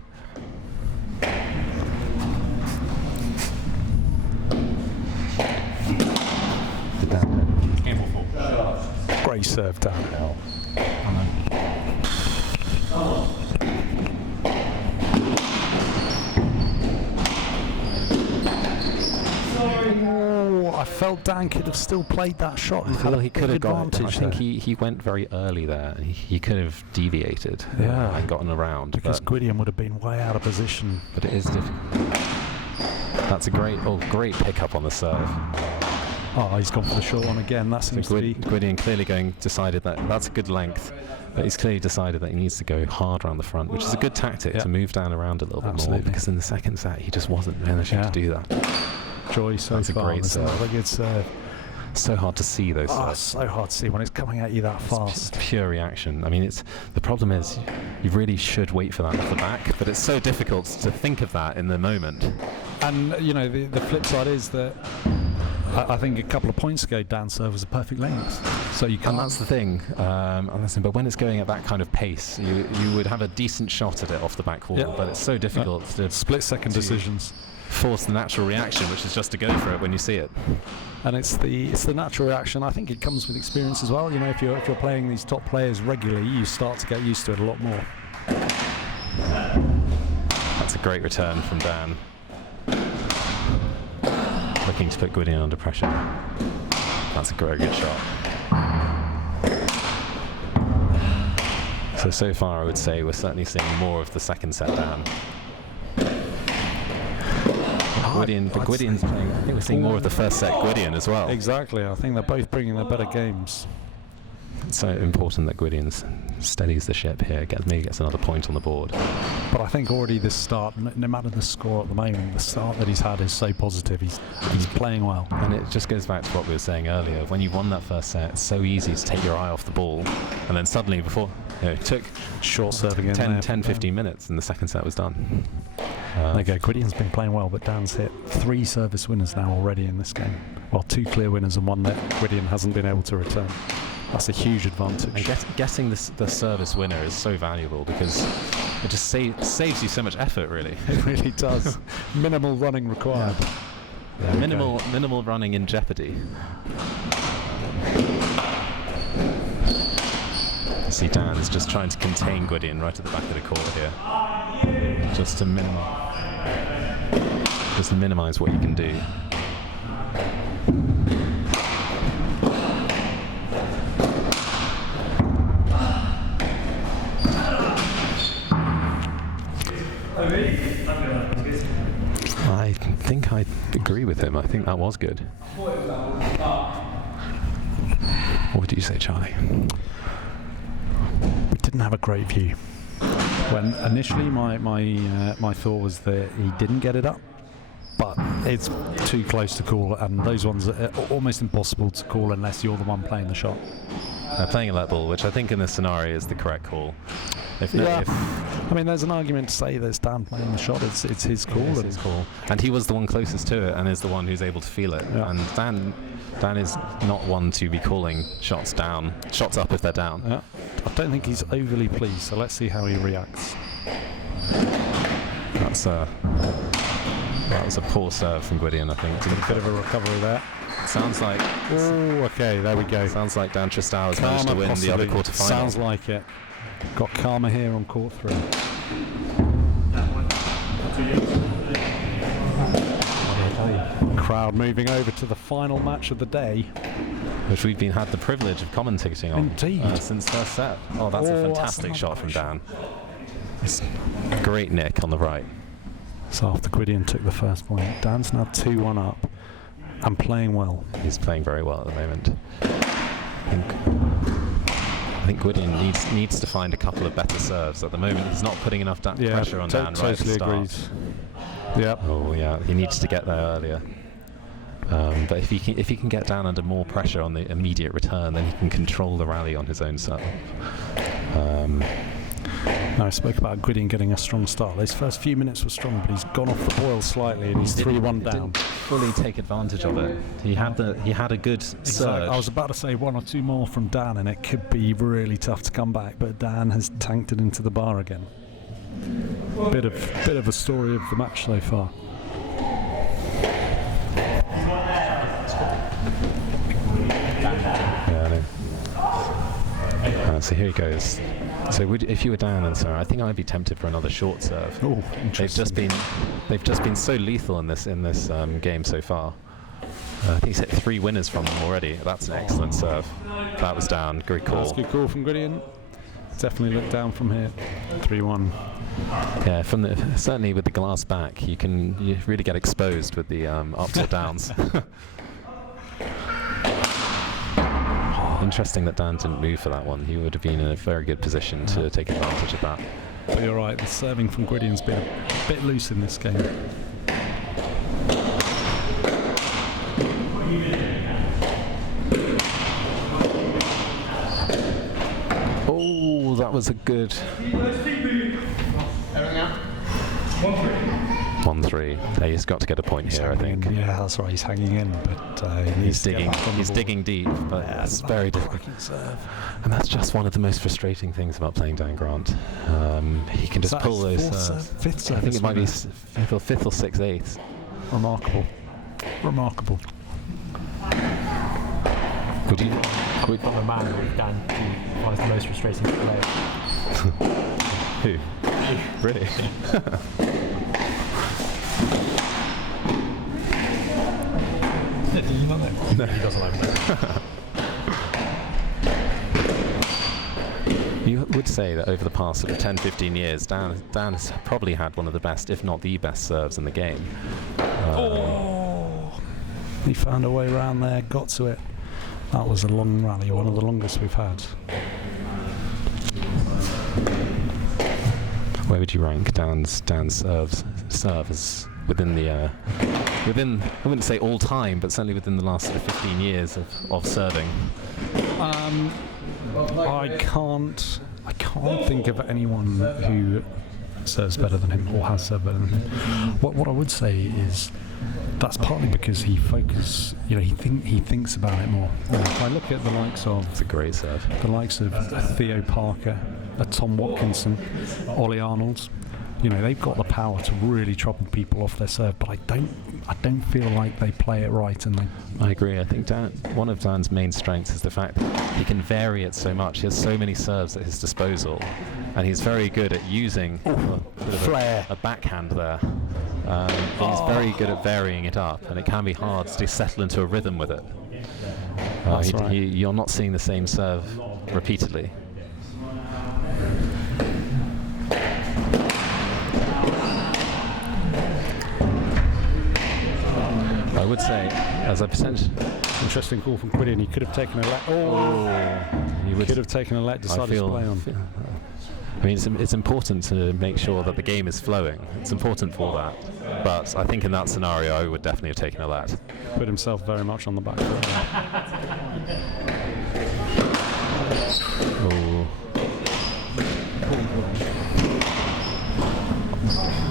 Great serve, Dan. Oh, I felt Dan could have still played that shot. I feel he could have got it. I think there. he went very early there. He could have deviated Yeah. and gotten around. Because but Gwydion would have been way out of position. it is difficult. That's a great pickup on the serve. Oh, he's gone for the short one again. That So seems to be... Gideon clearly decided that that's a good length, but he's clearly decided that he needs to go hard around the front, which is a good tactic to move Dan around a little bit more, Absolutely. because in the second set he just wasn't managing to do that. Joy so That's a far. great serve. Another good serve. So hard to see those Oh, serves. so hard to see when it's coming at you that It's fast. pure reaction. I mean, the problem is you really should wait for that off the back, but it's so difficult to think of that in the moment. And you know, the flip side is that I think a couple of points ago Dan's serve was a perfect length. So you And can't. that's the thing. But when it's going at that kind of pace, you would have a decent shot at it off the back wall, but it's so difficult to Split-second decisions. force the natural reaction, which is just to go for it when you see it. And it's the natural reaction. I think it comes with experience as well. You know, if you're playing these top players regularly, you start to get used to it a lot more. That's a great return from Dan. Looking to put Gideon under pressure. That's a very good shot. So far I would say we're certainly seeing more of the second set Dan. Gwydion's playing. I think we're seeing more of the first set Gideon as well. Exactly. I think they're both bringing their better games. It's so important that Gideon steadies the ship here, gets another point on the board. But I think already this start, no matter the score at the moment, the start that he's had is so positive. He's playing well. And it just goes back to what we were saying earlier. When you won that first set, it's so easy to take your eye off the ball, and then suddenly it took Short serve again. 10, 15 minutes and the second set was done. There you go. Gwydion's been playing well, but Dan's hit 3 service winners now already in this game. Well, 2 clear winners and 1 that Gwydion hasn't been able to return. That's a huge advantage. And getting the service winner is so valuable, because it just saves you so much effort, really. It really does. Minimal running required. Yeah, minimal running in jeopardy. You see Dan is just trying to contain Gideon right at the back of the court here. Just to minimize what you can do. I think I agree with him. I think that was good. What did you say, Charlie? We didn't have a great view. When initially my thought was that he didn't get it up, but it's too close to call, and those ones are almost impossible to call unless you're the one playing the shot. Playing a let ball, which I think in this scenario is the correct call. I mean, there's an argument to say that it's Dan playing the shot. It's his call. It's his call, and he was the one closest to it, and is the one who's able to feel it. Yeah. And Dan is not one to be calling shots up if they're down. Yeah. I don't think he's overly pleased, so let's see how he reacts. That was a poor serve from Gideon, I think. A bit of a recovery there. Sounds like. Oh, okay, there we go. Sounds like Dan Tristau has managed to win the other quarter-final. Sounds like it. Got Karma here on court 3. Crowd moving over to the final match of the day. which we've had the privilege of commentating on since first set. Oh, that's a fantastic shot from Dan. Great nick on the right. So after Gwydion took the first point, Dan's now 2-1 up and playing well. He's playing very well at the moment. I think Gideon needs to find a couple of better serves. At the moment, he's not putting enough pressure on Dan right at the start. Agreed. Yeah. Oh yeah, he needs to get there earlier. But if he can get down under more pressure on the immediate return, then he can control the rally on his own serve. I spoke about Gideon getting a strong start. Those first few minutes were strong, but he's gone off the boil slightly, and he's 3-1 down. Didn't fully take advantage of it. He had a good surge. I was about to say 1 or 2 more from Dan, and it could be really tough to come back. But Dan has tanked it into the bar again. Bit of a story of the match so far. Yeah, I know. So here he goes. So if you were Dan and Sarah, I think I'd be tempted for another short serve. Oh, interesting. They've just been so lethal in this game so far. I think he's hit 3 winners from them already. That's an excellent serve. That was down. Good call. That's a good call from Gideon. Definitely look down from here. 3-1. Yeah, certainly with the glass back, you really get exposed with the ups or downs. Interesting that Dan didn't move for that one. He would have been in a very good position to take advantage of that. But you're right, the serving from Gwydion's been a bit loose in this game. Oh, that was a good 1-3. He's got to get a point here, I think. Yeah, that's right. He's hanging in, but he's digging deep, but it's very difficult. And that's just one of the most frustrating things about playing Dan Grant. He can just pull those. Fifth serve, I think it might be fifth or 6/8. Remarkable. Would you? From a man with Dan, who finds the most frustrating to play. Who? Really? No, he doesn't like that. You would say that over the past sort of 10-15 years, Dan has probably had one of the best, if not the best, serves in the game. He found a way around there, got to it. That was a long rally, one of the longest we've had. Where would you rank Dan's serve as within the I wouldn't say all time, but certainly within the last sort of 15 years of serving? I can't think of anyone who serves better than him or has served better than him. What I would say is that's partly because he thinks about it more. If I look at the likes of It's a great serve. the likes of Theo Parker, Tom Watkinson, Ollie Arnold, they've got the power to really trouble people off their serve, but I don't feel like they play it right. And I agree. I think one of Dan's main strengths is the fact that he can vary it so much. He has so many serves at his disposal, and he's very good at using a backhand there. He's very good at varying it up, and it can be hard to settle into a rhythm with it. You're not seeing the same serve repeatedly. I would say, as a potential interesting call from Gideon. He could have taken a let. He could have taken a let. Decided to play on. I mean, it's important to make sure that the game is flowing. It's important for that. But I think in that scenario, I would definitely have taken a let. Put himself very much on the back foot.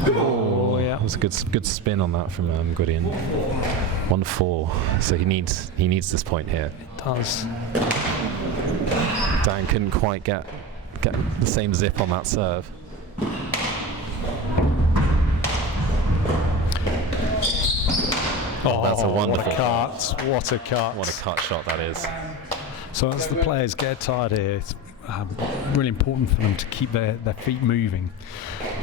Oh, yeah. It was a good spin on that from Gideon. 1-4. So he needs this point here. It does. Dan couldn't quite get the same zip on that serve. That's a wonderful What a cut. What a cut shot that is. So as the players get tired here, really important for them to keep their feet moving.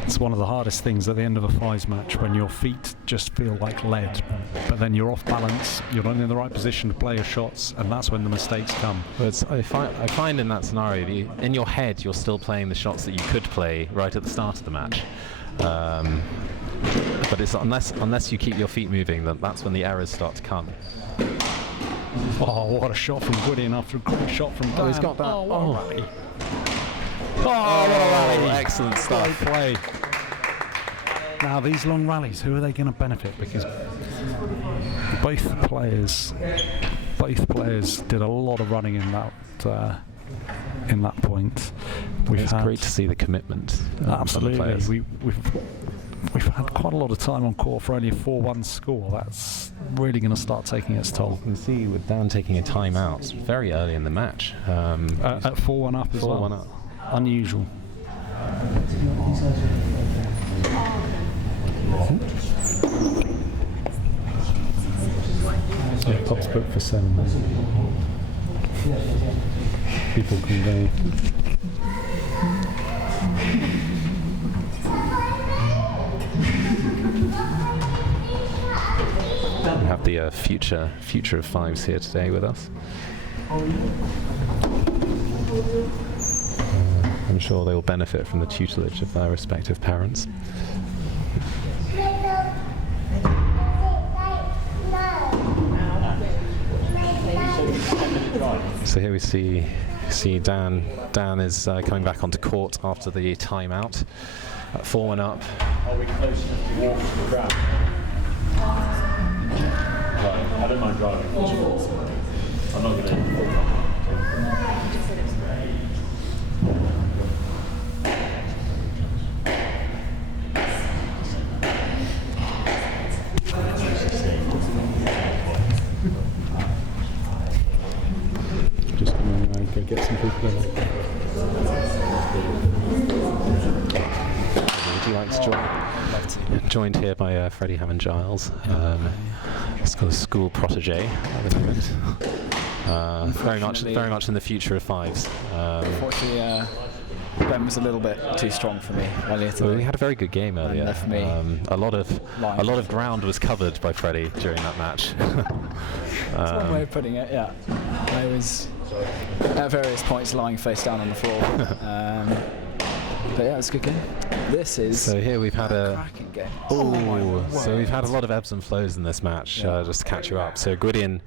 It's one of the hardest things at the end of a fives match, when your feet just feel like lead, but then you're off balance, you're not in the right position to play your shots, and that's when the mistakes come. But I find in that scenario, in your head, you're still playing the shots that you could play right at the start of the match. But it's unless you keep your feet moving, that's when the errors start to come. Oh, what a shot from Gideon after a great shot from Dan. Oh, he's got that. Oh, what a rally. Oh, what a rally. Excellent stuff. Great play. Now, these long rallies, who are they going to benefit? Because both players did a lot of running in that point. It's great to see the commitment. Absolutely. We've had quite a lot of time on court for only a 4-1 score. That's really going to start taking its toll. You can see with Dan taking a timeout very early in the match. At 4-1 up as well. 4-1 up. Unusual. Yeah, Pop's booked for 7. People can go. We have the future of fives here today with us. I'm sure they will benefit from the tutelage of their respective parents. So here we see Dan. Dan is coming back onto court after the timeout. 4-1 up. Are we close enough to walk to the ground? I don't mind driving. I'm not going to. Just going to go get some people in. Would you like to join? Joined here by Freddie Hammond-Giles. He's got a school protege at the moment. Very much in the future of fives. Unfortunately, Ben was a little bit too strong for me earlier today. Well, he had a very good game earlier. Left me a lot of ground was covered by Freddie during that match. That's one way of putting it. Yeah, I was at various points lying face down on the floor. But yeah, it's a good game. This is so here we've had a cracking game. So we've had a lot of ebbs and flows in this match. Just to catch you up. So Gwydion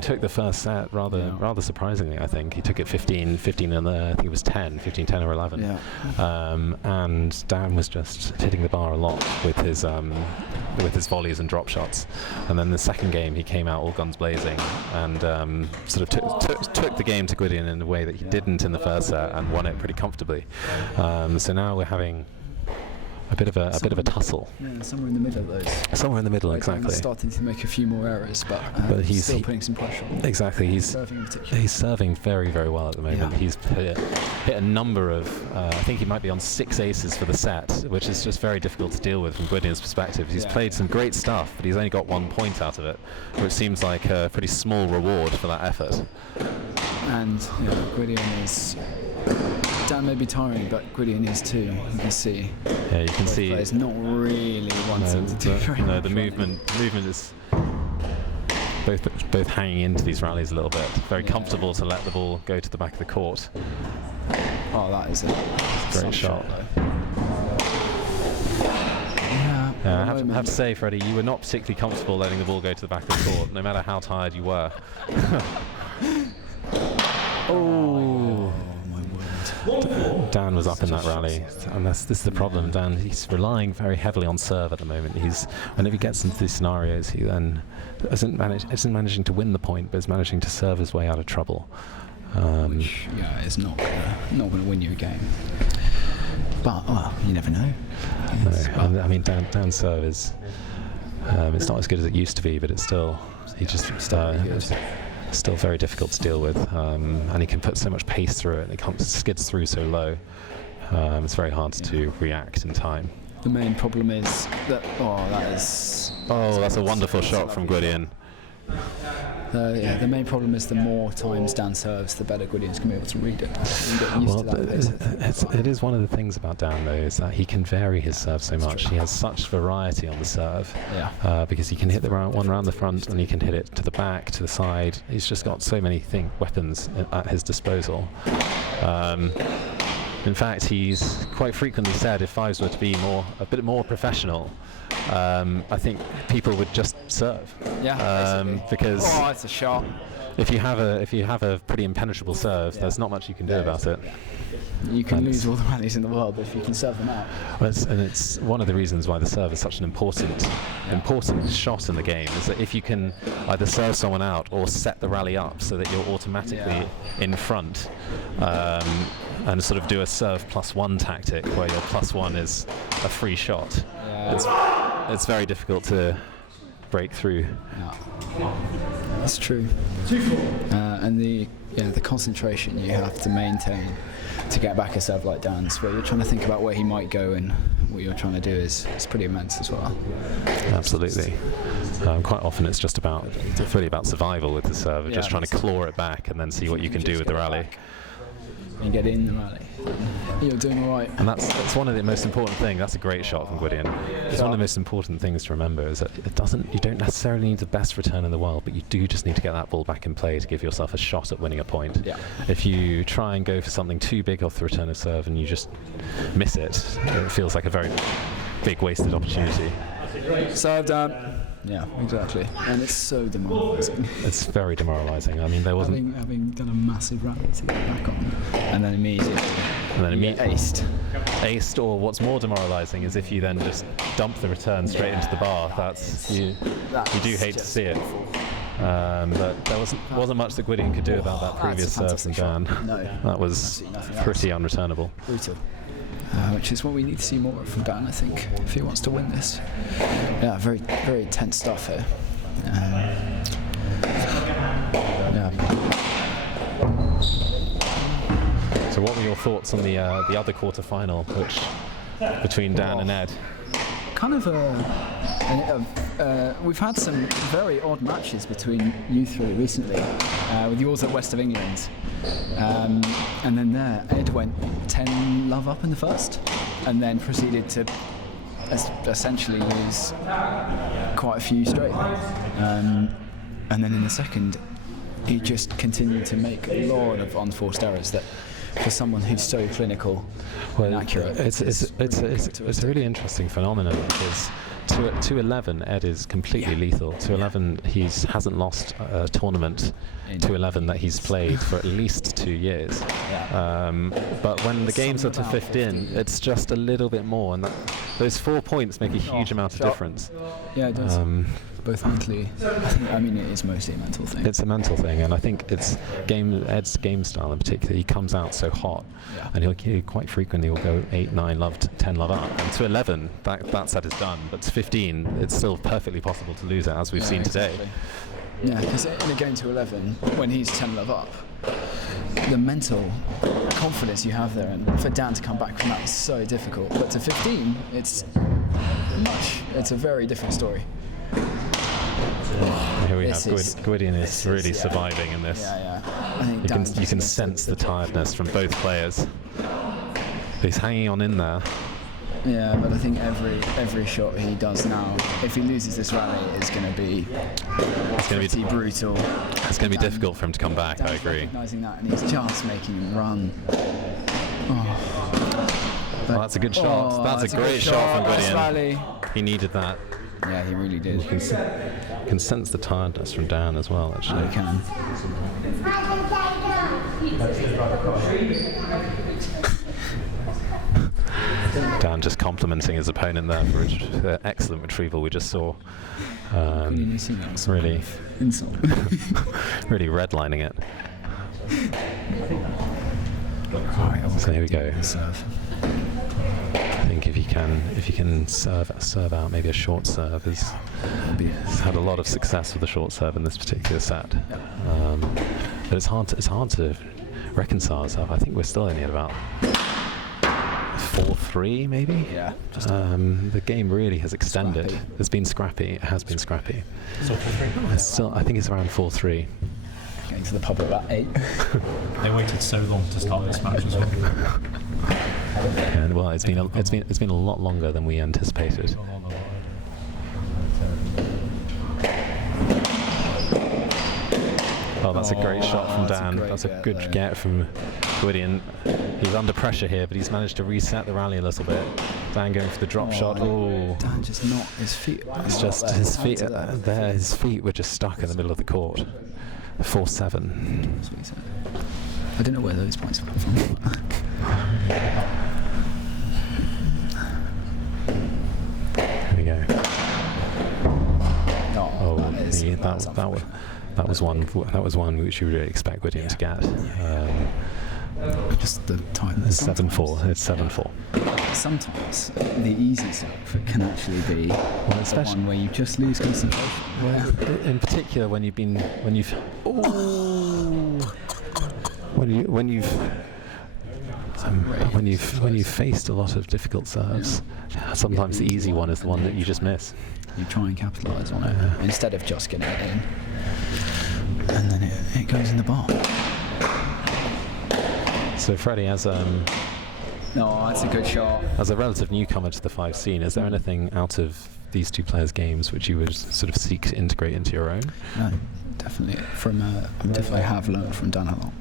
took the first set rather surprisingly. I think he took it 15 and I think it was 10 or 11. Yeah. And Dan was just hitting the bar a lot with his volleys and drop shots. And then the second game he came out all guns blazing and sort of took the game to Gideon in a way that he didn't in the first set and won it pretty comfortably. So now we're having a bit of a tussle. Yeah, somewhere in the middle of those. Somewhere in the middle, exactly. He's starting to make a few more errors, but he's still putting some pressure on. Exactly. He's serving very, very well at the moment. Yeah. He's hit a number of. I think he might be on 6 aces for the set, which is just very difficult to deal with from Gwydion's perspective. He's played some great stuff, but he's only got 1 point out of it, which seems like a pretty small reward for that effort. And Gwydion is. Dan may be tiring, but Gideon is too. You can see. Yeah, you can see. He's not really wanting to do very much. No, the movement is both hanging into these rallies a little bit. Very comfortable to let the ball go to the back of the court. Oh, that is a great shot. Yeah, I have to say, Freddie, you were not particularly comfortable letting the ball go to the back of the court, no matter how tired you were. Oh. Dan was up in that rally, and this is the problem. Dan, he's relying very heavily on serve at the moment. Whenever he gets into these scenarios, he then isn't managing to win the point, but is managing to serve his way out of trouble. Which, it's not going to win you a game. But you never know. No, I mean, Dan's serve is it's not as good as it used to be, but it's still still very difficult to deal with, and he can put so much pace through it, and it skids through so low. It's very hard to react in time. The main problem is that that's a wonderful shot from Gideon. The main problem is the more times Dan serves, the better Gideon's going to be able to read it. You get used to that. It is one of the things about Dan, though, is that he can vary his serve so much. true. He has such variety on the serve, Yeah. because he can hit the one around the front, and he can hit it to the back, to the side. He's just got so many weapons at his disposal. In fact, he's quite frequently said if Fives were to be a bit more professional, I think people would just serve. Yeah. Because it's a shot. if you have a pretty impenetrable serve, there's not much you can do about it. You can lose all the rallies in the world, but if you can serve them out. Well, it's one of the reasons why the serve is such an important shot in the game, is that if you can either serve someone out or set the rally up so that you're automatically in front, and sort of do a serve +1 tactic where your +1 is a free shot. Yeah. It's very difficult to break through. Yeah. That's true. And the concentration you have to maintain to get back a serve like Dan's, where you're trying to think about where he might go and what you're trying to do is pretty immense as well. Absolutely. Quite often it's just really about survival with the serve, just trying to claw it back and then see what you can do with the rally. And get in the rally. You're doing all right. And that's one of the most important things. That's a great shot from Gwydion. It's one of the most important things to remember is that you don't necessarily need the best return in the world, but you do just need to get that ball back in play to give yourself a shot at winning a point. Yeah. If you try and go for something too big off the return of serve and you just miss it, it feels like a very big wasted opportunity. Serve down. Yeah, exactly. And it's so demoralising. It's very demoralising. I mean, there wasn't... Having done a massive rally to get back on. And then immediately aced. Aced, or what's more demoralising is if you then just dump the return straight into the bar. You do hate to see it. But there wasn't much that Gwydion could do about that previous serve from Dan. No. That was pretty unreturnable. Brutal. Which is what we need to see more of from Dan, I think, if he wants to win this. Yeah, very, very tense stuff here. So what were your thoughts on the other quarter-final, which between Dan and Ed? Kind of we've had some very odd matches between you three recently, with yours at West of England. And then Ed went 10 love up in the first, and then proceeded to essentially lose quite a few straight. And then in the second, he just continued to make a lot of unforced errors that, for someone who's so clinical and accurate, it's a really interesting phenomenon because 2-11 Ed is completely lethal. 2-11 he hasn't lost a tournament. 2-11 that he's played for at least 2 years. But when the games are to 15, it's just a little bit more, and those 4 points make a huge amount of difference. Yeah, it does. Both mentally. I mean, it is mostly a mental thing. It's a mental thing, and I think it's Ed's game style in particular. He comes out so hot, and he'll quite frequently will go 8, 9 love, 10 love up. And to 11, that set is done. But to 15, it's still perfectly possible to lose it, as we've seen today. Yeah, because in a game to 11, when he's 10 love up, the mental confidence you have there, and for Dan to come back from that is so difficult. But to 15, it's a very different story. Here we have Gwydion is really surviving in this. I think you can sense the tiredness from both players. He's hanging on in there. Yeah, but I think every shot he does now, if he loses this rally, is going to be pretty brutal. It's going to be difficult for him to come back. Dan's I agree. Recognising that, and he's just making him run. Well, that's a good shot. That's a great shot from Gideon. Rally. He needed that. Yeah, he really did. You can sense the tiredness from Dan as well, actually. You can. Dan just complimenting his opponent there for the excellent retrieval we just saw. Really, insult. really redlining it. So here we go. I think if you can serve out maybe a short serve, he's had a lot of success with the short serve in this particular set. But it's hard to reconcile yourself. I think we're still only at about 4-3 maybe. Yeah. The game really has extended. Scrappy. It's been scrappy. It has been scrappy. Still 4-3. It's still, I think it's around 4-3. Getting to the pub at about 8. They waited so long to start this match as well. And well, it's been a lot longer than we anticipated. Oh, that's a great shot from Dan. That's a good get from Gwydion. He's under pressure here, but he's managed to reset the rally a little bit. Dan going for the drop shot. Oh, Dan just knocked his feet. it's just his feet there. His feet were just stuck in the middle of the court. 4-7. That's what he said. I don't know where those points come from. There we go. Oh, That was one which you really expect Gideon to get. just the time. It's 7-4. It's 7-4. Sometimes the easy serve can actually be the one where you just lose concentration. Well, in particular, when you've faced a lot of difficult serves, sometimes the easy one is the one that you just miss. You try and capitalise on it instead of just getting it in, and then it goes in the bar. So Freddie, as No, that's a good shot. as a relative newcomer to the Five scene, is there anything out of these two players' games which you would sort of seek to integrate into your own? No, definitely. Definitely have learned from Dan a lot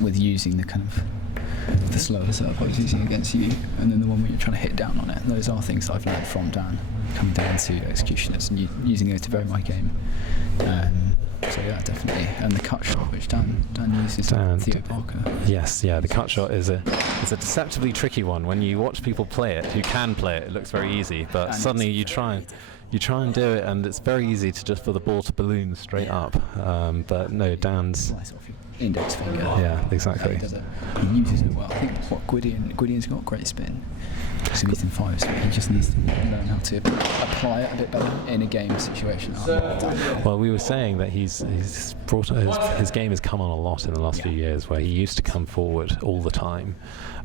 with using the kind of the slower serve I was using against you, and then the one where you're trying to hit down on it. Those are things I've learned from Dan, coming down to executioners and using those to vary my game. So yeah, definitely. And the cut shot, which Dan uses, Theo Parker. Yes, yeah, the cut shot is a deceptively tricky one. When you watch people play it, who can play it, it looks very easy, but And suddenly you try and do it, and it's very easy to just for the ball to balloon straight up. But no, Dan's. Slice off your index finger. Yeah, exactly. He does it. He uses it well. I think Gwydion's got great spin. So he's in fives, but he just needs to learn how to apply it a bit better in a game situation. Well, we were saying that he's brought his game has come on a lot in the last few years, where he used to come forward all the time.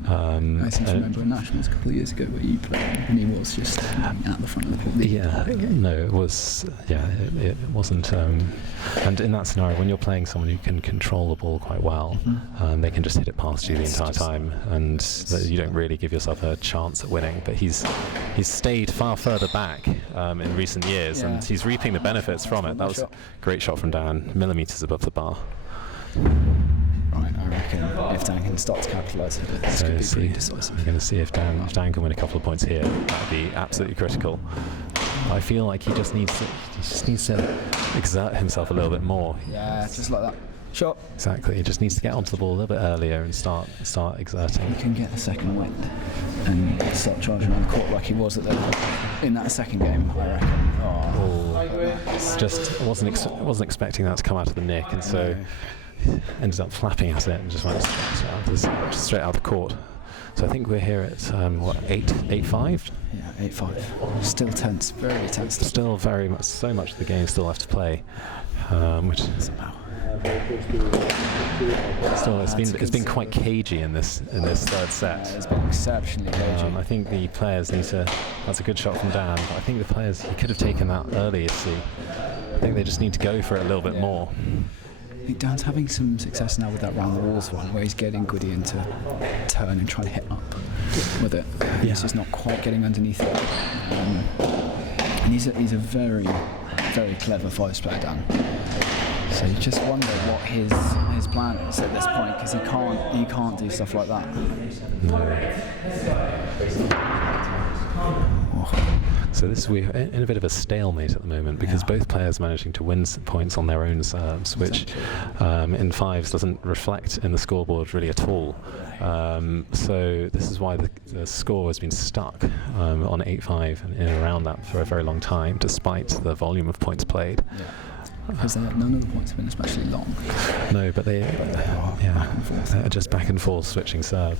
I seem to remember in Nationals a couple of years ago where you played and he was just at the front of the court. Yeah, no, it was. Yeah, it wasn't. And in that scenario, when you're playing someone who can control the ball quite well, they can just hit it past you the entire time, and you don't really give yourself a chance at winning. But he's stayed far further back in recent years, and he's reaping the benefits from it. That was a great shot from Dan, millimetres above the bar. Right, I reckon if Dan can start to capitalise it, it's going to be pretty decisive. We're going to see if Dan can win a couple of points here. That'd be absolutely critical. I feel like he just needs to exert himself a little bit more. Yeah, just like that. Shot. Exactly. He just needs to get onto the ball a little bit earlier and start exerting. He can get the second wind and start charging around the court like he was in that second game, I reckon. It wasn't expecting that to come out of the nick, and so ended up flapping at it and just went straight out of the court. So I think we're here at 8-5. Yeah, 8-5. Still tense, very tense. Still very much, so much of the game still left to play, which somehow. Still, it's been quite cagey in this third set. It's been exceptionally cagey. I think the players need to. That's a good shot from Dan. But I think the players, he could have taken that early. I think they just need to go for it a little bit more. I think Dan's having some success now with that round the walls one, where he's getting Gideon to turn and try to hit up with it. He's just not quite getting underneath it. And he's a very, very clever fives player, Dan. So you just wonder what his plan is at this point, because he can't do stuff like that. So we're in a bit of a stalemate at the moment, because both players managing to win points on their own serves, which in fives doesn't reflect in the scoreboard really at all. So this is why the score has been stuck on 8-5 and in and around that for a very long time, despite the volume of points played. Yeah. Because none of the points have been especially long. No, but they're just back and forth switching serve,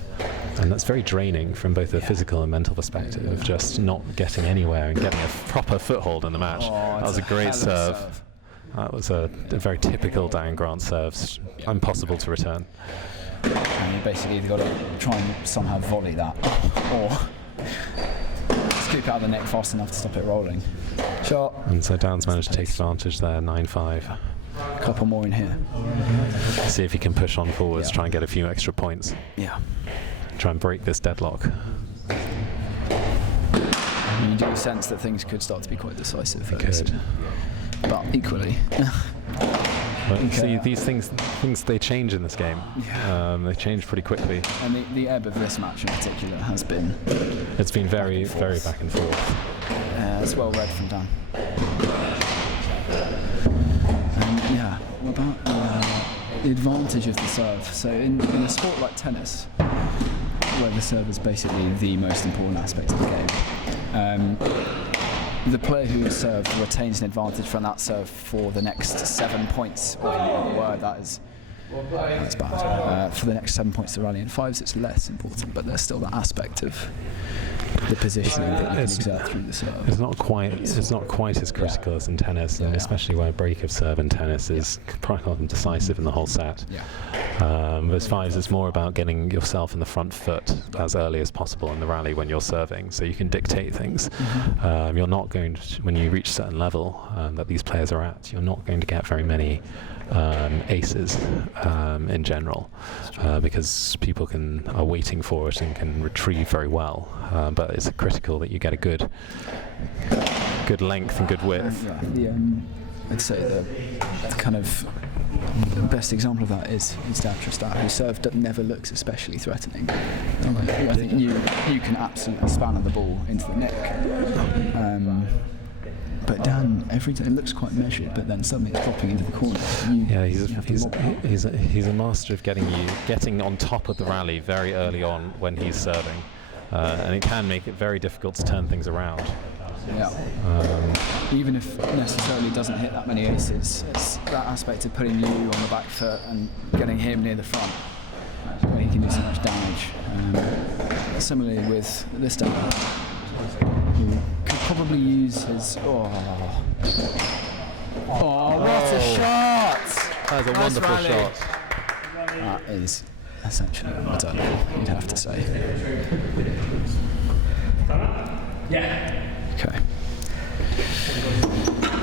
and that's very draining from both a physical and mental perspective of just not getting anywhere and getting a proper foothold in the match. That was a great serve. That was a very typical Dan Grant serve, impossible to return. and you basically either got to try and somehow volley that, or scoop out the neck fast enough to stop it rolling. Shot. And so Dan's managed to take advantage there, 9-5. A couple more in here. See if he can push on forwards, Yeah. try and get a few extra points. Yeah. Try and break this deadlock. You do sense that things could start to be quite decisive first. Good. But equally, But see, these things they change in this game. Yeah. They change pretty quickly. and the ebb of this match in particular has been It's been very, Back and very forth. back and forth. it's well read from Dan. And yeah, about the advantage of the serve. So in a sport like tennis, where the serve is basically the most important aspect of the game, the player who is served retains an advantage from that serve for the next 7 points. Or word that is. That's bad. For the next 7 points to rally. In fives, it's less important, but there's still that aspect of the positioning that you can exert through the serve. It's not quite as critical as in tennis, and especially where a break of serve in tennis is probably not decisive in the whole set. With fives, it's more about getting yourself in the front foot as early as possible in the rally when you're serving, so you can dictate things. You're not going to, when you reach a certain level that these players are at, you're not going to get very many aces in general, because people are waiting for it and can retrieve very well. But it's critical that you get a good length and good width. I'd say the kind of best example of that is the attritional, whose serve never looks especially threatening. I think you can absolutely span the ball into the neck. But Dan, every time it looks quite measured, but then suddenly it's dropping into the corner. He's a master of getting on top of the rally very early on when he's serving, and it can make it very difficult to turn things around. Even if necessarily doesn't hit that many aces, it's that aspect of putting you on the back foot and getting him near the front where he can do so much damage. Similarly with this Dan, who could probably use his... Oh, what a shot! That was a wonderful shot. That is essentially unreturnable, you'd have to say. Yeah. Okay.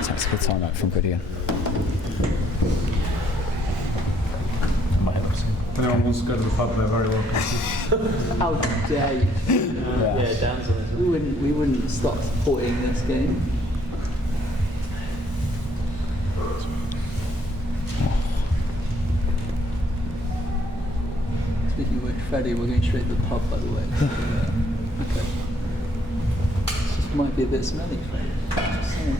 Tactical timeout from Gideon. If anyone wants to go to the pub, they're very welcome. How dare you? Yeah, Dan's on it. We wouldn't stop supporting this game. Speaking with Freddie, we're going straight to the pub, by the way. Okay. This might be a bit smelly, Freddie. Just saying.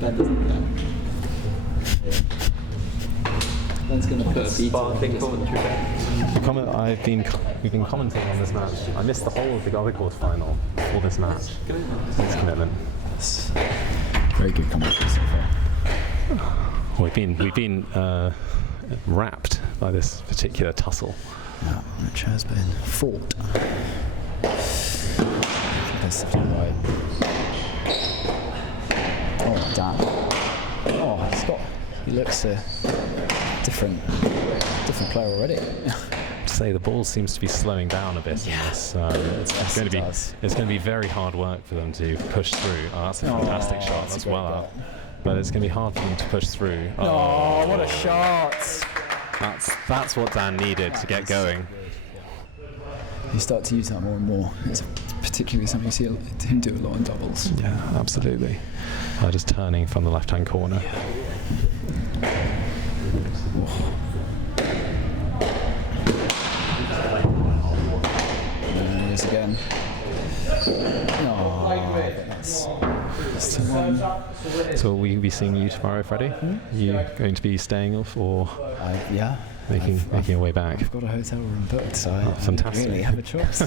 Ben doesn't know. Ben's going to put a beat on We've been commenting on this match. I missed the whole of the other quarter-final for this match. It's commitment. Very good commentary so far. We've been wrapped by this particular tussle. Yeah, which has been fought. Competitively right. Oh, Dan. Oh, he looks a different player already. Say the ball seems to be slowing down a bit in this. It's going to be very hard work for them to push through. Oh, that's a fantastic shot. That's well up. But it's going to be hard for them to push through. Oh, what a shot! That's what Dan needed to get going. You start to use that more and more. It's particularly something you see him do a lot in doubles. Yeah, absolutely. Just turning from the left-hand corner. And there it is again. So will we be seeing you tomorrow, Freddie? You going to be staying off or Yeah. making your way back? I've got a hotel room booked, so I fantastic. don't really have a choice.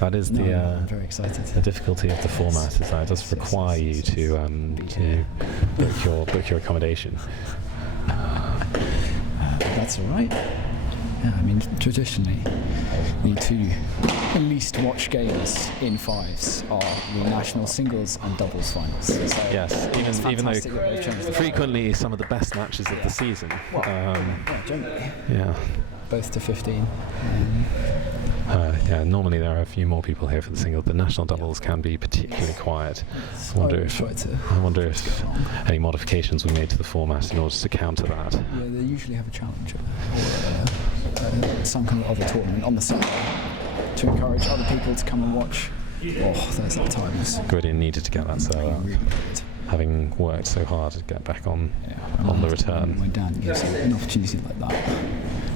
That is I'm very excited. the difficulty of the format is that it does require you to book your accommodation. That's all right. Yeah, I mean, traditionally, the two least watched games in fives are the national singles and doubles finals. So Yes, even fantastic that they've changed though the frequently some of the best matches of the season. yeah, generally, Yeah. both to 15. Yeah, normally there are a few more people here for the single. The national doubles can be particularly quiet. I wonder if any modifications were made to the format in order to counter that. Yeah, they usually have a challenger or some kind of other tournament on the side to encourage other people to come and watch. Oh, there's that timeless. Gwydion needed to get that serve out, Really good. having worked so hard to get back on Yeah, on the return. When Dan gives you an opportunity like that,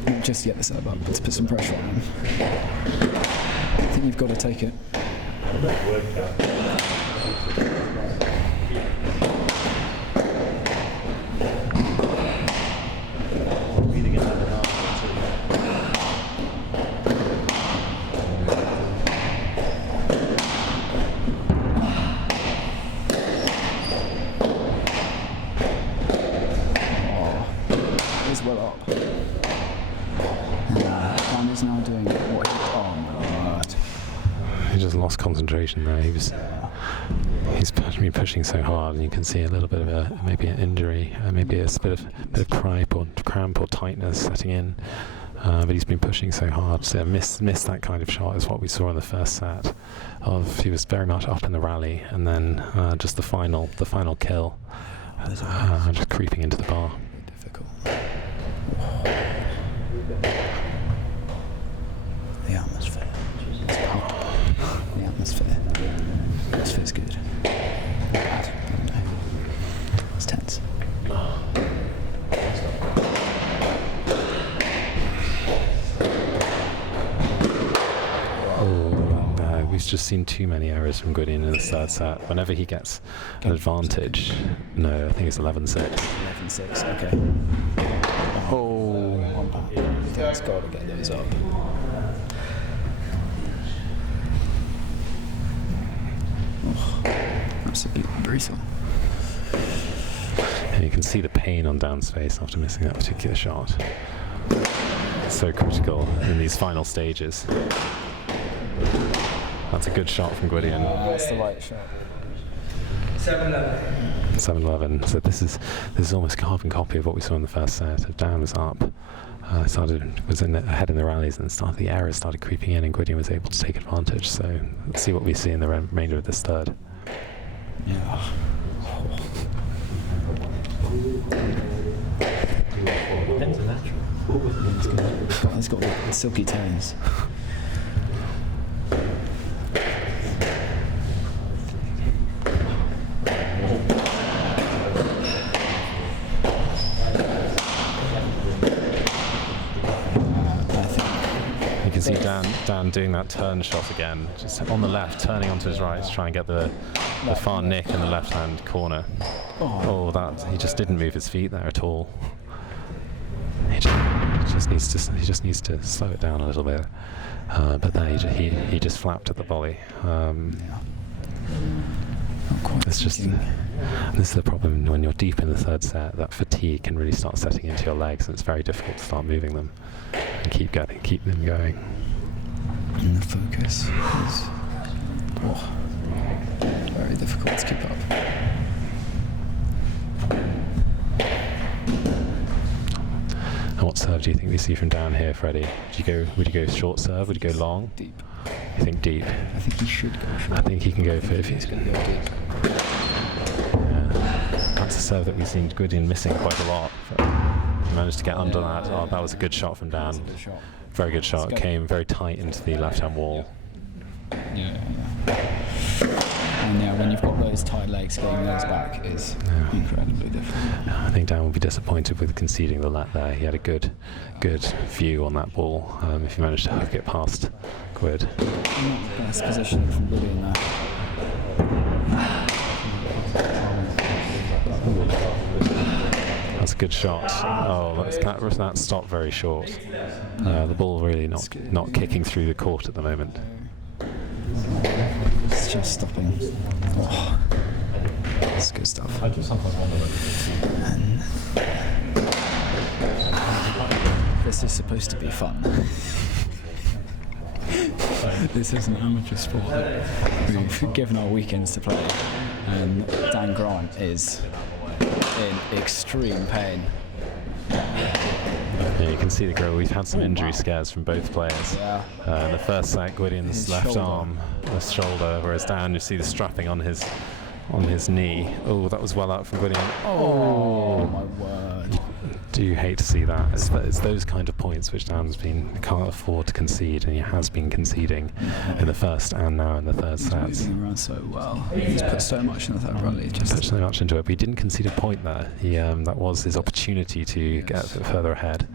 not just to get the serve up, but to put some pressure on him. I think you've got to take it. Is well up. Dan is now doing what he... Oh my god. He just lost concentration there. He's been pushing so hard, and you can see a little bit of maybe an injury, maybe a bit of cramp or tightness setting in. But he's been pushing so hard. So miss that kind of shot is what we saw in the first set. He was very much up in the rally, and then just the final kill, just creeping into the bar. Difficult. The atmosphere. It's palpable. The atmosphere. The atmosphere's good. Bad. I don't know. It's tense. We've just seen too many errors from Gideon in the third set. Whenever he gets an advantage, no, I think it's 11-6. 11-6, okay. Oh. One back. Dan's got to get those up. Oh, absolutely brutal. And you can see the pain on Dan's face after missing that particular shot. So critical in these final stages. That's a good shot from Gwydion. That's the right shot. 7-11. 7-11. So this is almost a carbon copy of what we saw in the first set. Dan was up, was ahead in the rallies, and the errors started creeping in, and Gideon was able to take advantage. So let's see what we see in the remainder of this third. Yeah. He's got the silky tones. You can see Dan doing that turn shot again, just on the left, turning onto his right to try and get the far nick in the left-hand corner. Oh, he just didn't move his feet there at all. He just needs to slow it down a little bit. But there he just flapped at the volley. It's just this is the problem when you're deep in the third set. That fatigue can really start setting into your legs, and it's very difficult to start moving them and keep them going. And the focus is very difficult to keep up. And what serve do you think we see from Dan here, Freddie? Would you go short serve? Would you go long? Deep. You think deep? I think he should go short. I think he can go for if he's going to go deep. Yeah. That's a serve that we've seen Gideon missing quite a lot. He managed to get under that. Oh, that was a good shot from Dan. Very good shot. It came very tight into the left-hand wall. Yeah. And when you've got those tight legs, getting those back is incredibly difficult. I think Dan will be disappointed with conceding the let there. He had a good view on that ball. If he managed to hook it past Gwyd. Not the best position from Gideon there. That's a good shot. Oh, that stopped very short. The ball really not kicking through the court at the moment. It's just stopping. Oh, that's good stuff. And This is supposed to be fun. This is an amateur sport. We've given our weekends to play, and Dan Grant is in extreme pain. Yeah, you can see the growth. We've had some injury scares from both players. Yeah. In the first set, Gwydion's His left shoulder. arm, his shoulder, whereas Dan, you see the strapping on his knee. Oh, that was well out from Gideon. Oh my word. Do you hate to see that? It's those kind of points which Dan's can't afford to concede, and he has been conceding in the first and now in the third He's set. moving around so well. He's put so much in the third rally. Put so much into it, but he didn't concede a point there. That was his opportunity to get further ahead.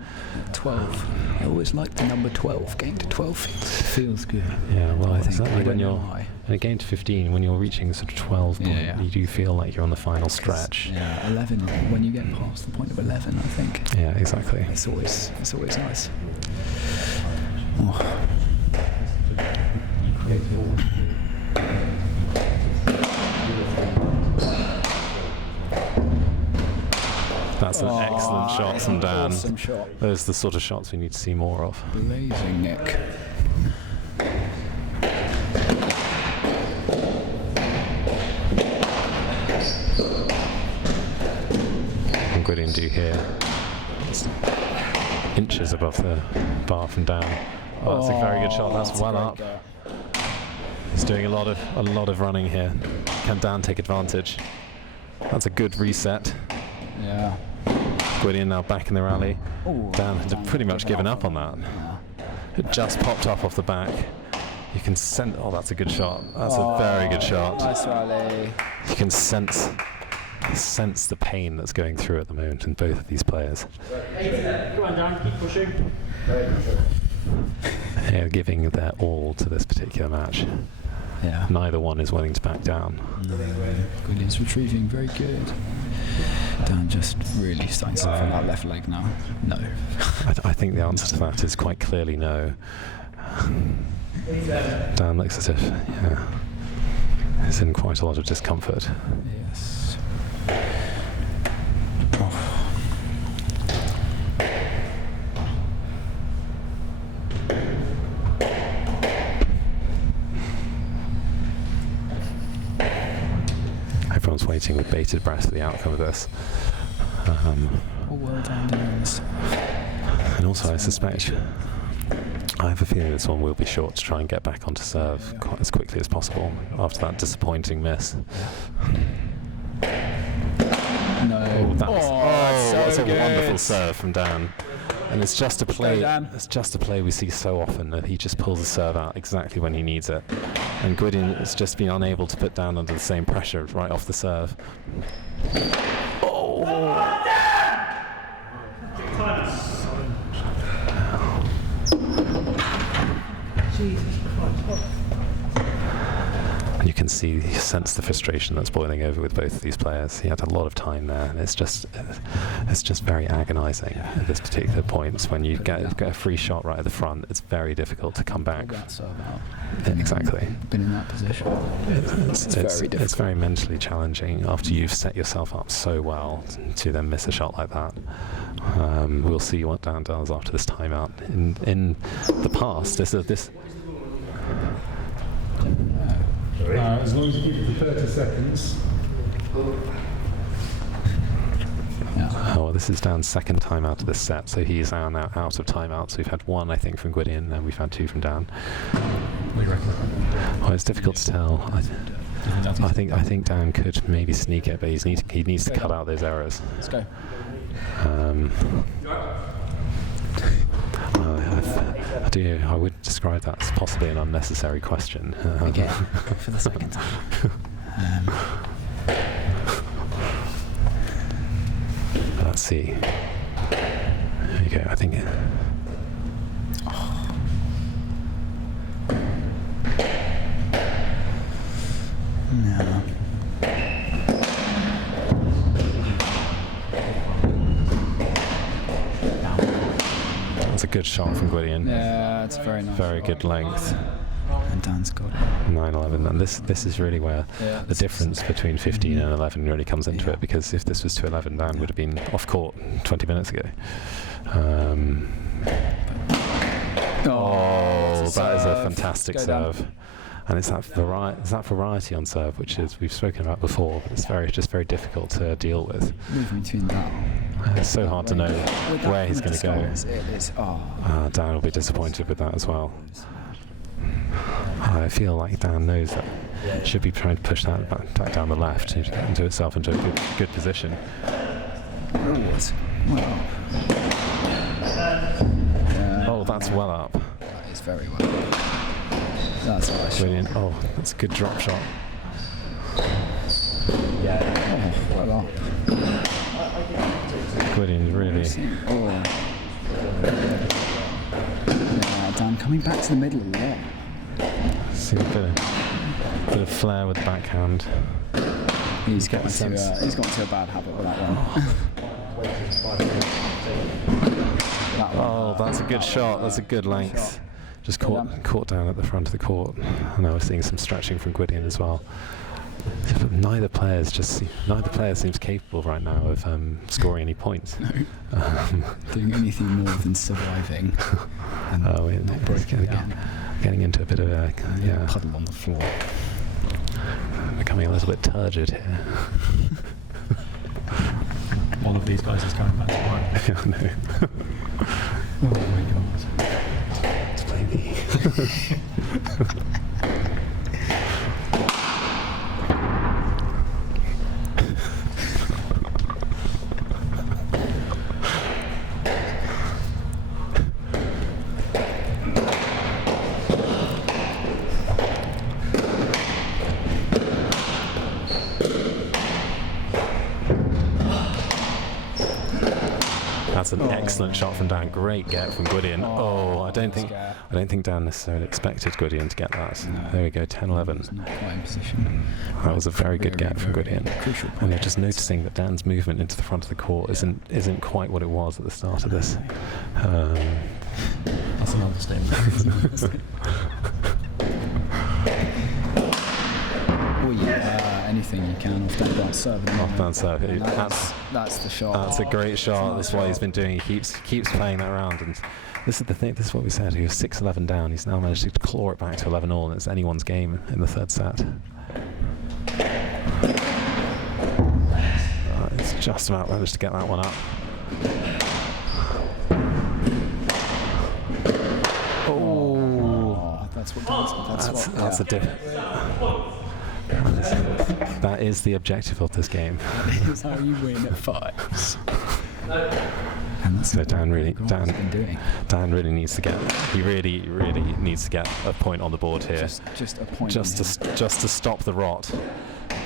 12. I always like the number 12. Getting to 12 feels good. Yeah, well, I think certainly I don't when know you're why. in a game to 15, when you're reaching sort of 12 point, Yeah. you do feel like you're on the final stretch. Yeah, 11. When you get past the point of 11, I think Yeah, exactly. it's always nice. Oh. That's an excellent shot from Dan. Awesome shot. Those are the sort of shots we need to see more of. Blazing Nick. And Gideon do here. It's inches above the bar from Dan. Oh, that's a very good shot. That's well up. He's doing a lot of running here. Can Dan take advantage? That's a good reset. Yeah. Gideon now back in the rally. Ooh, Dan had pretty much given up on that. Yeah. It just popped off the back. You can sense. Oh, that's a good shot. That's a very good shot. Nice rally. You can sense the pain that's going through at the moment in both of these players. Go on, Dan, keep pushing. They're giving their all to this particular match. Yeah. Neither one is willing to back down. Gwydion retrieving, very good. Dan just really starting to suffer that left leg now. No. I think the answer to that is quite clearly no. Dan looks as if, he's in quite a lot of discomfort. Yes. Everyone's waiting with bated breath for the outcome of this. Oh, well done, Dan. And also, I suspect, I have a feeling this one will be short to try and get back onto serve quite as quickly as possible after that disappointing miss. No. Oh, that's so a good. wonderful serve from Dan. And it's just a play. Dan. It's just a play we see so often that he just pulls the serve out exactly when he needs it. And Gwydion has just been unable to put down under the same pressure right off the serve. And you can see, you sense the frustration that's boiling over with both of these players. He had a lot of time there, and it's just very agonising at this particular point. When you get a free shot right at the front, it's very difficult to come back. That serve out. Exactly. Been in that position. It's very difficult. It's very mentally challenging after you've set yourself up so well to then miss a shot like that. We'll see what Dan does after this timeout. In the past, this As long as you keep it for 30 seconds. well, this is Dan's second timeout of this set, so he is now out of timeouts. We've had one, I think, from Gideon, and we've had two from Dan. Well, it's difficult to tell. I think Dan could maybe sneak it, but he needs to cut out those errors. Let's go. I would describe that as possibly an unnecessary question. Again, for the second time. Let's see. There you go. I think. No. That's a good shot from Gideon. Yeah, it's very nice. Very good length. And Dan's got it. 9-11, and this is really where the difference between 15 and 11 really comes into it, because if this was to 11, Dan would have been off court 20 minutes ago. Oh, that's a that is a serve. fantastic Go down. serve. And it's that variety on serve, which is we've spoken about before. But it's very difficult to deal with. Moving between that. It's so hard to know With that where he's kind going of to go. disguise, It is. Oh. Dan will be disappointed with that as well. I feel like Dan knows that he should be trying to push that back down the left into itself into a good position. Well. Oh, that's well up. That is very well. That's a nice Brilliant. Oh, that's a good drop shot. shot. Well up. Gwydion really. Oh. Yeah, Dan coming back to the middle a lot. See a bit of flair with the backhand. He's Get got the into sense. he's got into a bad habit with that one. That one. Oh, that's a good shot. That's a good length. Just caught down at the front of the court. And I was seeing some stretching from Gideon as well. But neither player seems capable right now of scoring any points. Doing anything more than surviving. And not breaking down. Getting into a bit of a Puddle on the floor. becoming a little bit turgid here. One of these guys is coming back to work. Yeah, I know. Oh my god. It's play me. That's an excellent shot from Dan. Great get from Gideon. I don't think Dan necessarily expected Gideon to get that. No. There we go, 10-11. Not quite in position. That was a very good get from Gideon. Crucial And you're point. just noticing that Dan's movement into the front of the court isn't quite what it was at the start of this. That's an understatement. Oh yeah, anything you can off that bounce serve. Off bounce serve. And that's the shot. That's a great shot. That's what he's been doing. He keeps playing that around. And this is the thing. This is what we said. He was 6-11 down. He's now managed to claw it back to 11-all, and it's anyone's game in the third set. It's just about managed to get that one up. Oh, that's That's a that is the objective of this game. That is how you win at fives. And that's So what Dan really needs to get. He really needs to get a point on the board here. Just a point. Just to stop the rot.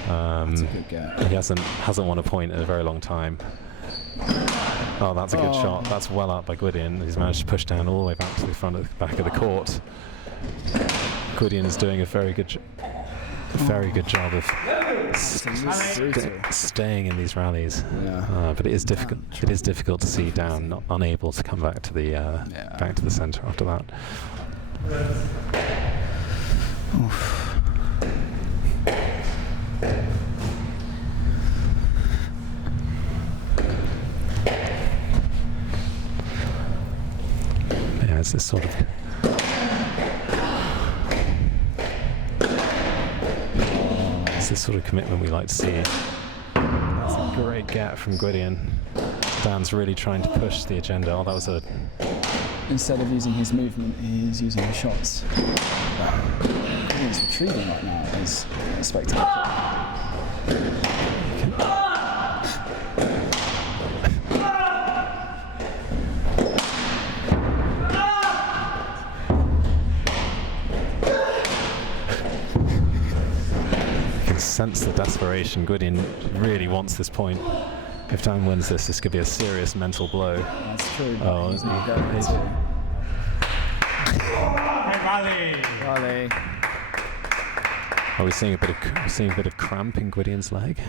That's a good get. He hasn't won a point in a very long time. Oh, that's a good shot. That's well up by Gideon. He's managed to push down all the way back to the back of the court. Gideon is doing a very good job of staying in these rallies. Yeah. But it is difficult. It is difficult to see Dan unable to come back to the centre after that. Yeah, it's this sort of. It's this sort of commitment we like to see. That's a great get from Gideon. Dan's really trying to push the agenda. Oh, that was a. Instead of using his movement, he's using his shots. He's retrieving right now. Is spectacular. Sense the desperation. Gideon really wants this point. If Dan wins this could be a serious mental blow. That's true. Oh, He's not going to. Rally. Are we seeing a bit of cramp in Gwydian's leg?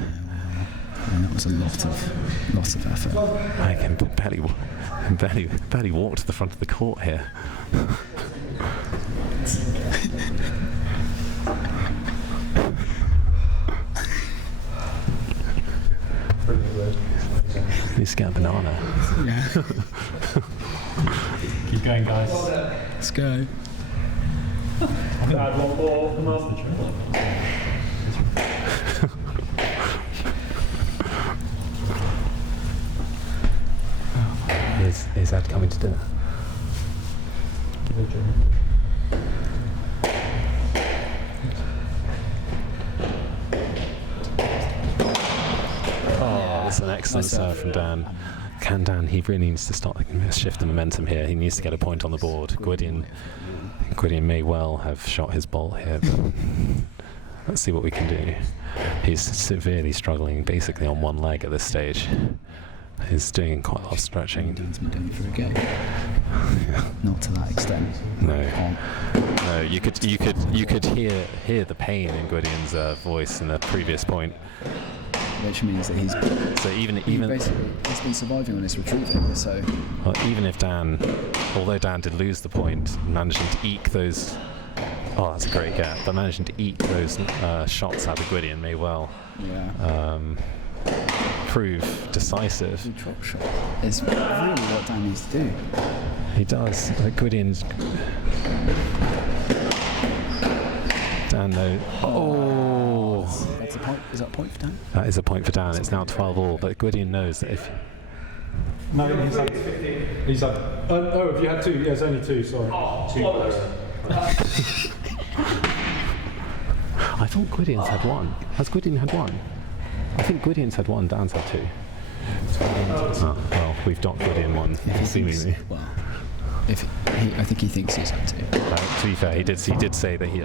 And that was a lot of effort. I can barely walk to the front of the court here. Needs to get a banana. Yeah. going, guys. Let's go. Add one more for master trick. Is Ed coming to dinner? Oh, that's an excellent serve from Dan. Can Dan, he really needs to start shift the momentum here. He needs to get a point on the board. Gwydion may well have shot his ball here, but let's see what we can do. He's severely struggling basically on one leg at this stage. He's doing quite a lot of stretching. Dan's been doing it for a game. Not to that extent. No, you could hear the pain in Gwydion's voice in the previous point. Which means that he's basically he's been surviving on his retrieving. So even if although Dan did lose the point, managing to eke those. Oh, that's a great get. But managing to eke those shots out of Gideon may well prove decisive. The drop shot is really what Dan needs to do. He does. Gwydion's. Dan, no. Oh! That's a point. Is that a point for Dan? That is a point for Dan. It's now 12-all, but Gideon knows that if. No, he's had. Oh, have you had two? Yeah, it's only two. Sorry. I thought Gwydion's had one. Has Gideon had one? I think Gwydion's had one. Dan's had two. Well, we've docked Gideon one, seemingly. I think he thinks he's had two. To be fair, he did say that he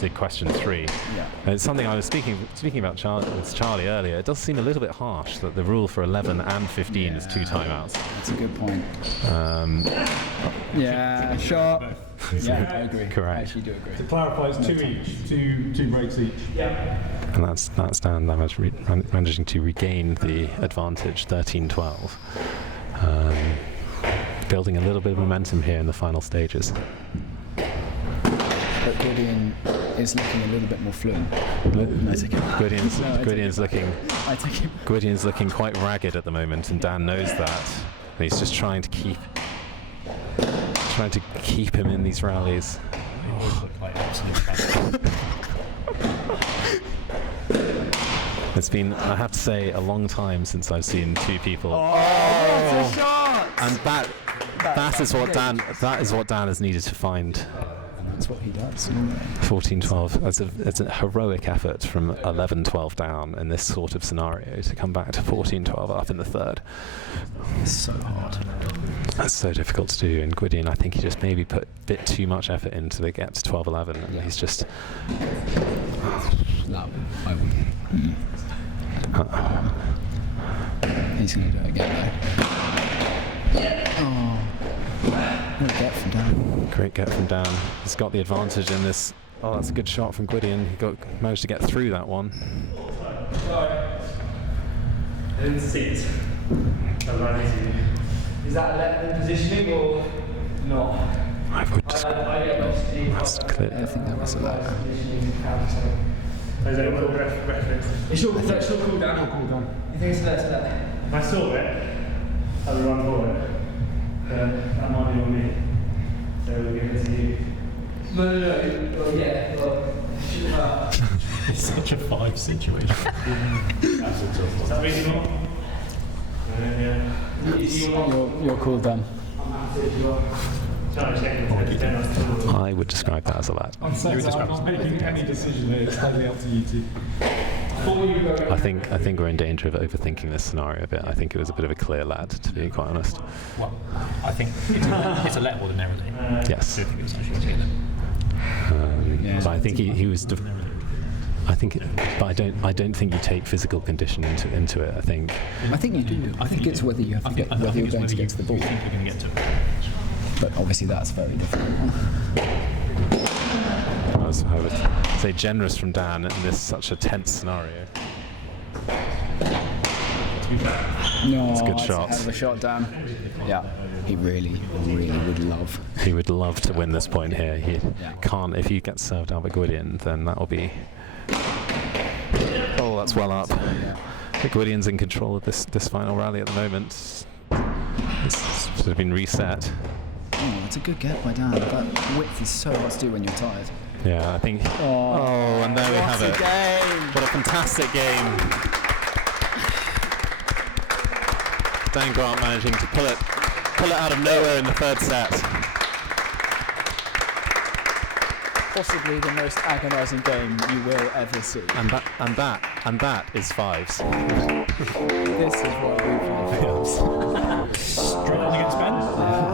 did question 3. Yeah. It's something I was speaking about with Charlie earlier. It does seem a little bit harsh that the rule for 11 and 15 is 2 timeouts. That's a good point. Shot. Yeah, I agree. Correct. I actually do agree. To clarify, it's 2 each, two breaks each. Yeah. And that's Dan managing to regain the advantage, 13-12. Building a little bit of momentum here in the final stages. But Gideon is looking a little bit more fluent. Gwydion's looking quite ragged at the moment, and Dan knows that. And he's just trying to keep him in these rallies. It's been, I have to say, a long time since I've seen two people. What a shot! And that is what Dan has needed to find. And that's what he does. 14-12. It's a heroic effort from 11-12 down in this sort of scenario to come back to 14-12 up in the third. It's so hard. That's so difficult to do. And Gideon, I think he just maybe put a bit too much effort into to get to 12-11. And he's just. No, I wouldn't. He's going to do it again though. Oh. Great get from Dan. Great get from Dan. He's got the advantage in this. Oh, that's a good shot from Gideon. He managed to get through that one. I didn't see it. Is that a positioning or not? I would just. That's clear. I think that was a lot. Is there a little reference? It's your cool down. You think it's that? If I saw it, I would run forward. That might be on me. So we'll give it to you. No. Well, yeah. Well, It's such a 5 situation. Is that reasonable? Yeah. You're cool, Dan. I would describe that as a lad. I'm not making any decision here. It's totally up to you two. I think we're in danger of overthinking this scenario a bit. I think it was a bit of a clear lad, to be quite honest. Well, I think it's a let ordinarily. Yes. I think it was actually together. But I think he was. But I don't think you take physical condition into it. I think you do. I think it's whether you have to get whether you're going to get to the ball. You think you're going to get to it. But obviously that's very difficult. I would say generous from Dan in this such a tense scenario. No, it's a good that's shot. A hell of a shot, Dan. Yeah, he really would love. He would love to win this point here. He can't. If he gets served out by Gideon, then that will be. Oh, that's well up. Gwydian's in control of this final rally at the moment. It's sort of been reset. Oh, it's a good get by Dan. That width is so hard to do when you're tired. Yeah, I think. Oh, and there we have it. Game. What a fantastic game. Dan Grant managing to pull it out of nowhere in the third set. Possibly the most agonising game you will ever see. And that is Fives. This is what we Struggling against Ben.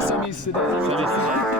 Semis today.